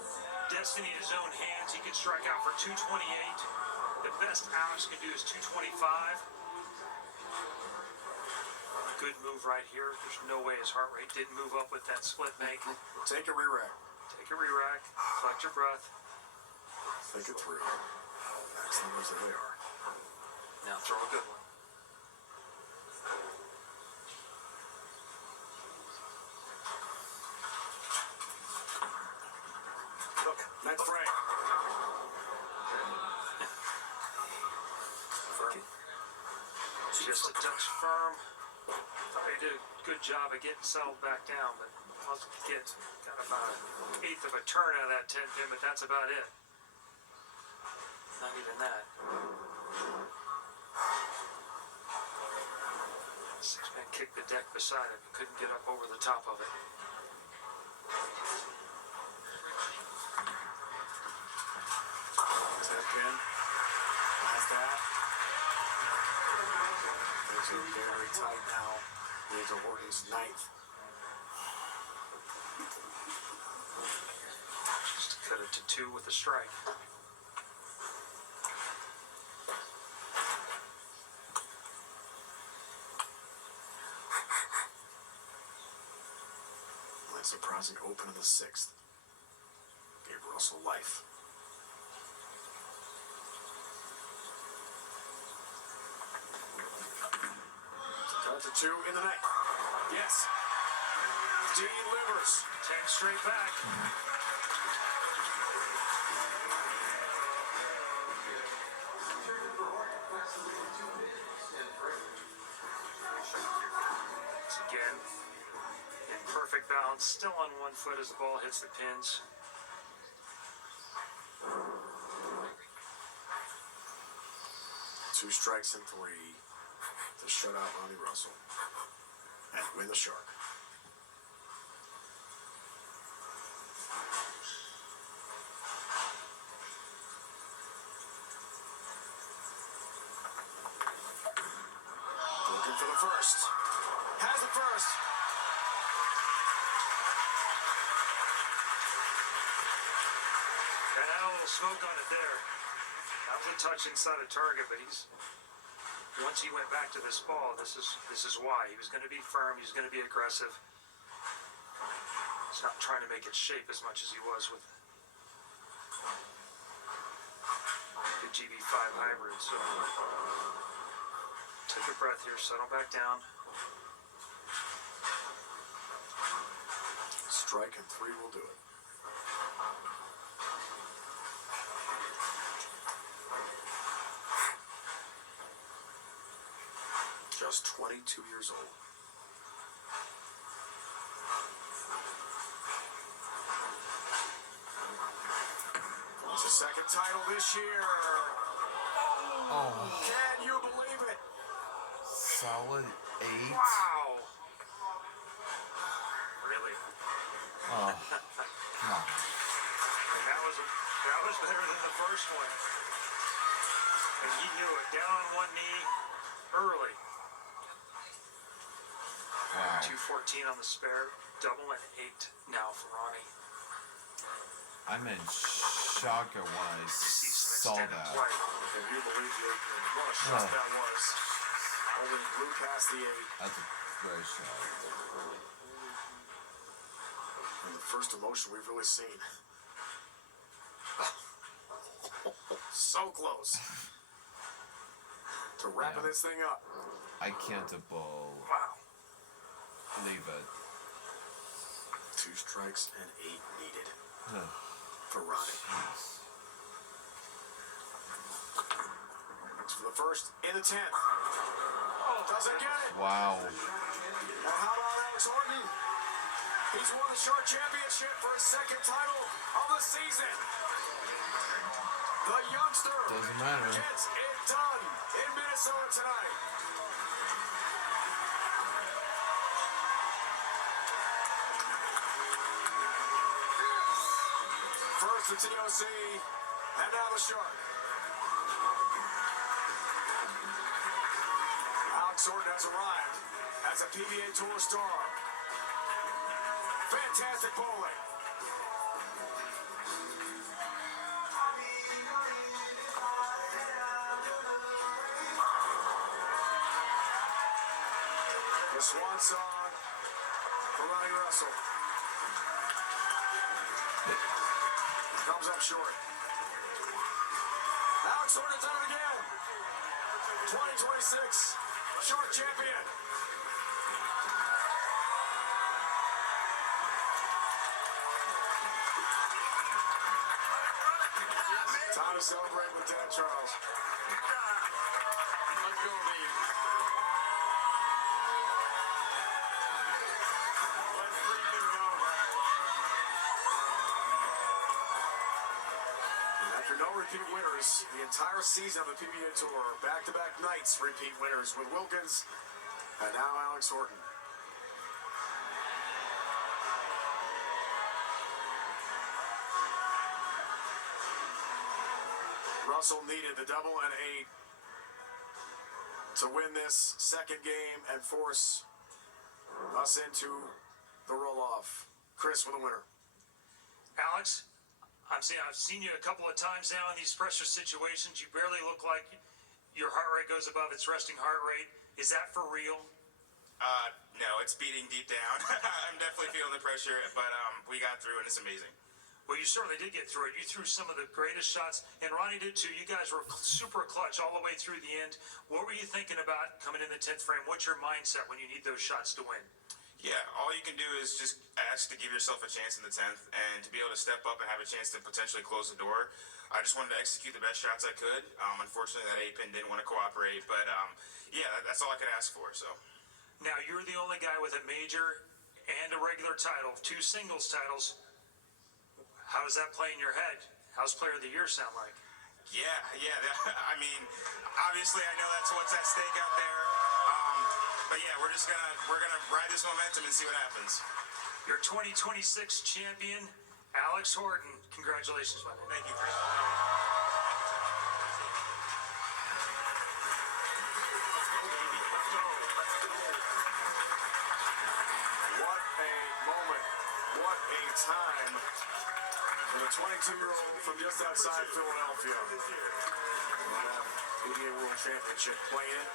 destiny in his own hands. He can strike out for 228. The best Alex can do is 225. Good move right here. There's no way his heart rate didn't move up with that split make. Take a re-rack. Take a re-rack. Collect your breath. Think it through. Next numbers that they are. Now throw a good one. Look, next frame. Firm. Just a touch firm. Thought he did a good job of getting settled back down, but got about an eighth of a turn out of that 10 pin, but that's about it. Not even that. 6-man kicked the deck beside him, couldn't get up over the top of it. Pin. Last half. Things are very tight now. These are Horton's 9th. Just cut it to 2 with a strike. Surprising open in the 6th. Gave Russell life. Cut to 2 in the 9th. Yes. Delivers. 10 straight back. Once again, in perfect balance, still on one foot as the ball hits the pins. Two strikes and 3 to shut out Ronnie Russell and win the Shark. Looking for the first. Has the first. That had a little smoke on it there. That was a touch inside a target, but once he went back to this ball, this is why. He was going to be firm, he was going to be aggressive. He's not trying to make it shape as much as he was with the GB5 hybrid. So take a breath here, settle back down. Strike and 3 will do it. Just 22 years old. It's a second title this year. Oh, Can you believe it? solid 8. Wow! Really? Oh, come on. And that was better than the first one. And he knew it. Down on one knee early. Wow. 214 on the spare. Double and 8 now for Ronnie. I'm in shock at when I See some saw extended that. play. Can you believe what a shot that was? Only blew past the 8. That's a great shot. And the first emotion we've really seen. So close to wrapping this thing up. I can't Wow. believe it. 2 strikes and 8 needed Huh. for Ronnie. Jeez. It's for the first in the 10th. Doesn't get it. Wow. Now how about Alex Horton? He's won the short championship for his 2nd title of the season. The youngster Doesn't matter. gets it done in Minnesota tonight. First the TOC, and now the Shark. Alex Horton has arrived as a PBA Tour star. Fantastic bowling. The swan song for Ronnie Russell. Comes up short. Alex Horton done it again. 2026 short champion. Time to celebrate with Dad Charles. Let's go, Lee. Let's freaking go, man. After no repeat winners, the entire season of the PBA Tour, back-to-back nights repeat winners with Wilkins and now Alex Horton. Russell needed the double and 8 to win this 2nd game and force us into the roll-off. Chris with the winner. Alex, I've seen you a couple of times now in these pressure situations. You barely look like your heart rate goes above its resting heart rate. Is that for real? No, it's beating deep down. I'm definitely feeling the pressure, but we got through, and it's amazing. Well, you certainly did get through it. You threw some of the greatest shots, and Ronnie did too. You guys were super clutch all the way through the end. What were you thinking about coming in the 10th frame? What's your mindset when you need those shots to win? Yeah, all you can do is just ask to give yourself a chance in the 10th, and to be able to step up and have a chance to potentially close the door. I just wanted to execute the best shots I could. Unfortunately, that 8-pin didn't want to cooperate, but yeah, that's all I could ask for. So Now, you're the only guy with a major and a regular title, 2 singles titles. How does that play in your head? How's Player of the Year sound like? yeah. I mean, obviously, I know that's what's at stake out there. But yeah, we're gonna ride this momentum and see what happens. Your 2026 champion, Alex Horton. Congratulations, my man. Thank you, Chris. What a moment. What a time for the 22-year-old from just outside Philadelphia. PBA World Championship playing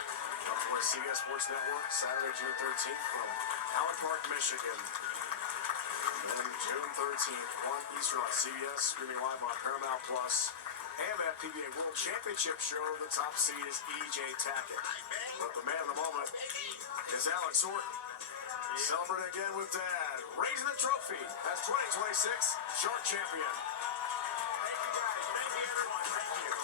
up for CBS Sports Network Saturday, June 13th from Allen Park, Michigan. And then June 13th, 1 Eastern on CBS, streaming live on Paramount Plus. And that PBA World Championship show, the top seed is E.J. Tackett. But the man of the moment is Alex Horton. Celebrating again with Dad, raising the trophy as 2026 Shark Champion. Thank you, guys. Thank you, everyone. Thank you.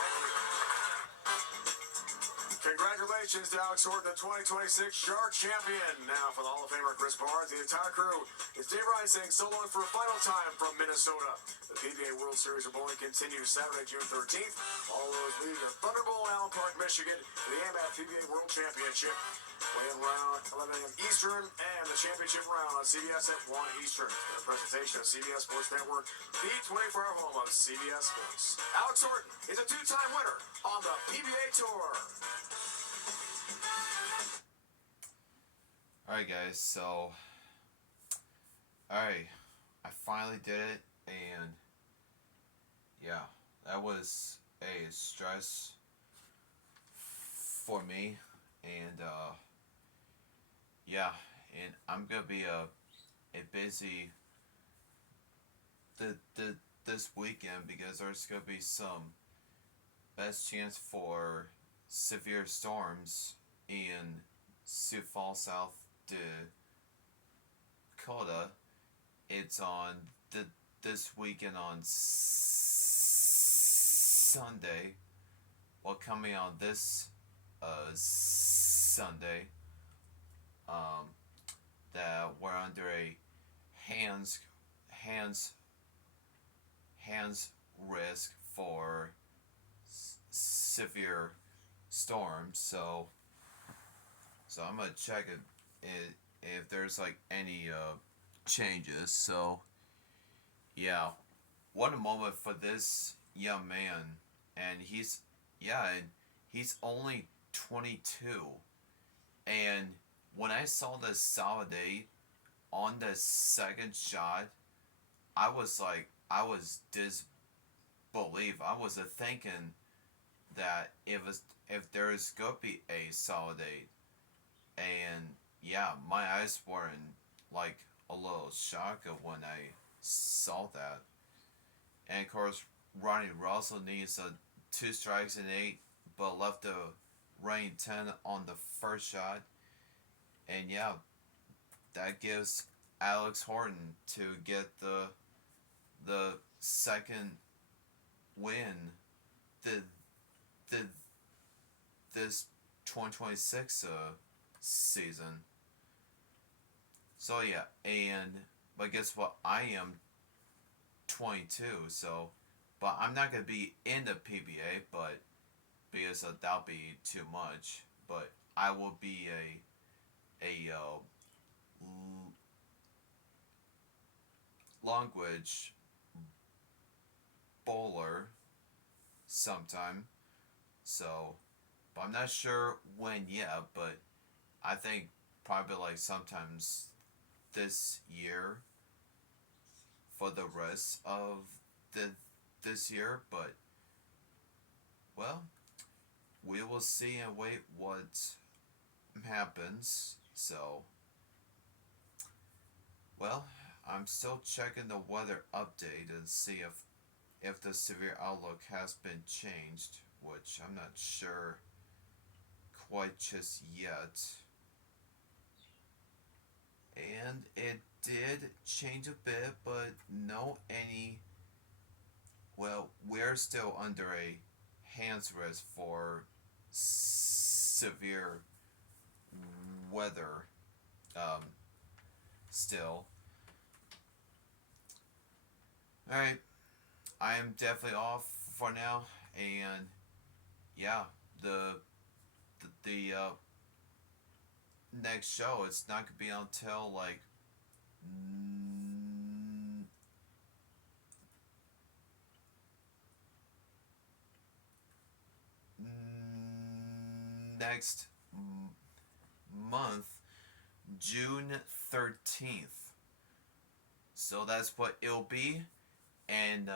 Congratulations to Alex Horton, the 2026 Shark Champion. Now for the Hall of Famer Chris Barnes, the entire crew. It's Dave Ryan saying so long for a final time from Minnesota. The PBA World Series of Bowling continues Saturday, June 13th. All those leading to Thunderbolt, Allen Park, Michigan, the AMAT PBA World Championship. Playing round 11 a.m. Eastern and the championship round on CBS at 1 Eastern. A presentation of CBS Sports Network, the 24-hour home of CBS Sports. Alex Horton is a 2-time winner on the PBA Tour. Alright guys, so alright, I finally did it, and yeah, that was a stress for me, and yeah, and I'm gonna be a busy the this weekend because there's gonna be some best chance for severe storms in Sioux Falls, South Dakota. It's on the this weekend on Sunday. Well, coming on this Sunday, um, that we're under a hands hands hands risk for severe storms. So I'm gonna check it if there's like any changes. So yeah, what a moment for this young man, and he's only 22. And when I saw this solidate on the second shot, I was disbelief. I was thinking that if there's gonna be a solidate, and yeah, my eyes were in like a little shock of when I saw that. And of course, Ronnie Russell needs a 2 strikes and 8, but left the rain 10 on the first shot. And yeah, that gives Alex Horton to get the second win the the this 2026 season. So yeah, and but guess what? I am 22, so but I'm not gonna be in the PBA, but because that'll be too much. But I will be a language bowler sometime. So, but I'm not sure when yet. But I think probably like sometimes this year for the rest of the this year. But well, we will see and wait what happens. So, well, I'm still checking the weather update and see if the severe outlook has been changed, which I'm not sure quite just yet. And it did change a bit, but no any. Well, we're still under a hands risk for severe weather. Um, still. All right, I am definitely off for now, and yeah, the next show it's not gonna be until like next month, June 13th. So that's what it'll be, and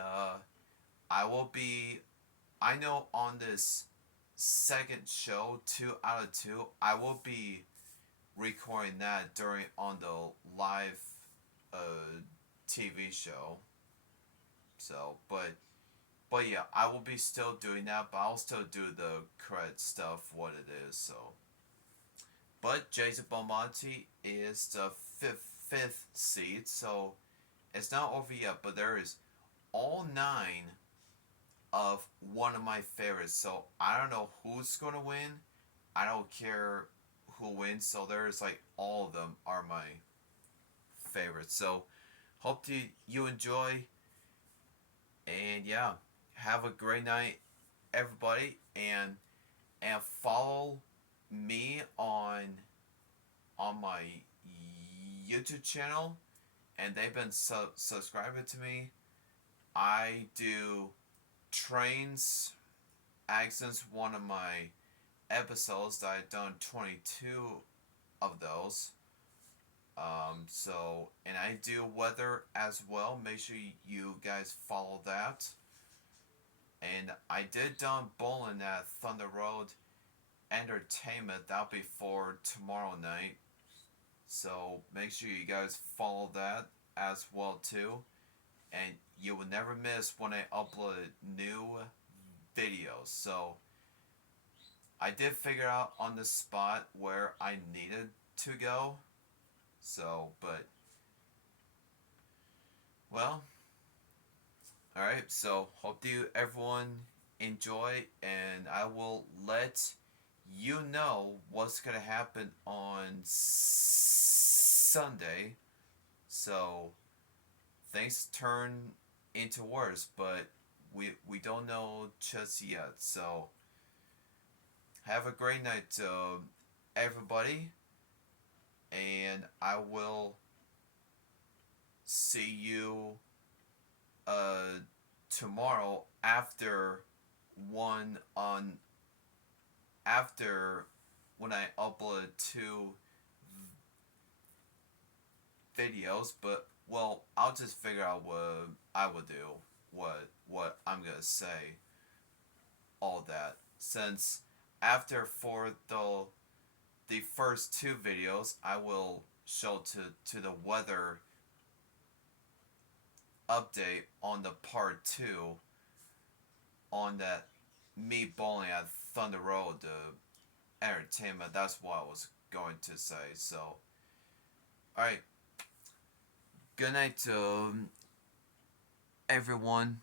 I will be. I know on this second show, 2 out of 2, I will be recording that during on the live TV show. So, but yeah, I will be still doing that, but I'll still do the correct stuff what it is. So, but Jason Belmonte is the fifth seed, so it's not over yet. But there is all 9 of one of my favorites. So I don't know who's gonna win. I don't care who wins. So there's like all of them are my favorites. So hope you enjoy, and yeah, have a great night, everybody, and follow me on my YouTube channel, and they've been subscribing to me. I do trains accents, one of my episodes that I've done 22 of those. So, and I do weather as well. Make sure you guys follow that. And I did done bowling at Thunder Road Entertainment. That'll be for tomorrow night. So make sure you guys follow that as well too. And you will never miss when I upload new videos. So I did figure out on the spot where I needed to go. So, but well, alright, so hope you everyone enjoy, and I will let you know what's gonna happen on Sunday. So things turn into worse, but we don't know just yet. So have a great night, everybody, and I will see you tomorrow after one on after when I upload 2 videos. But well, I'll just figure out what I would do, what I'm gonna say, all that, since after for the first 2 videos I will show to the weather update on the part 2 on that me bowling at Thunder Road Entertainment. That's what I was going to say. So alright, good night to everyone.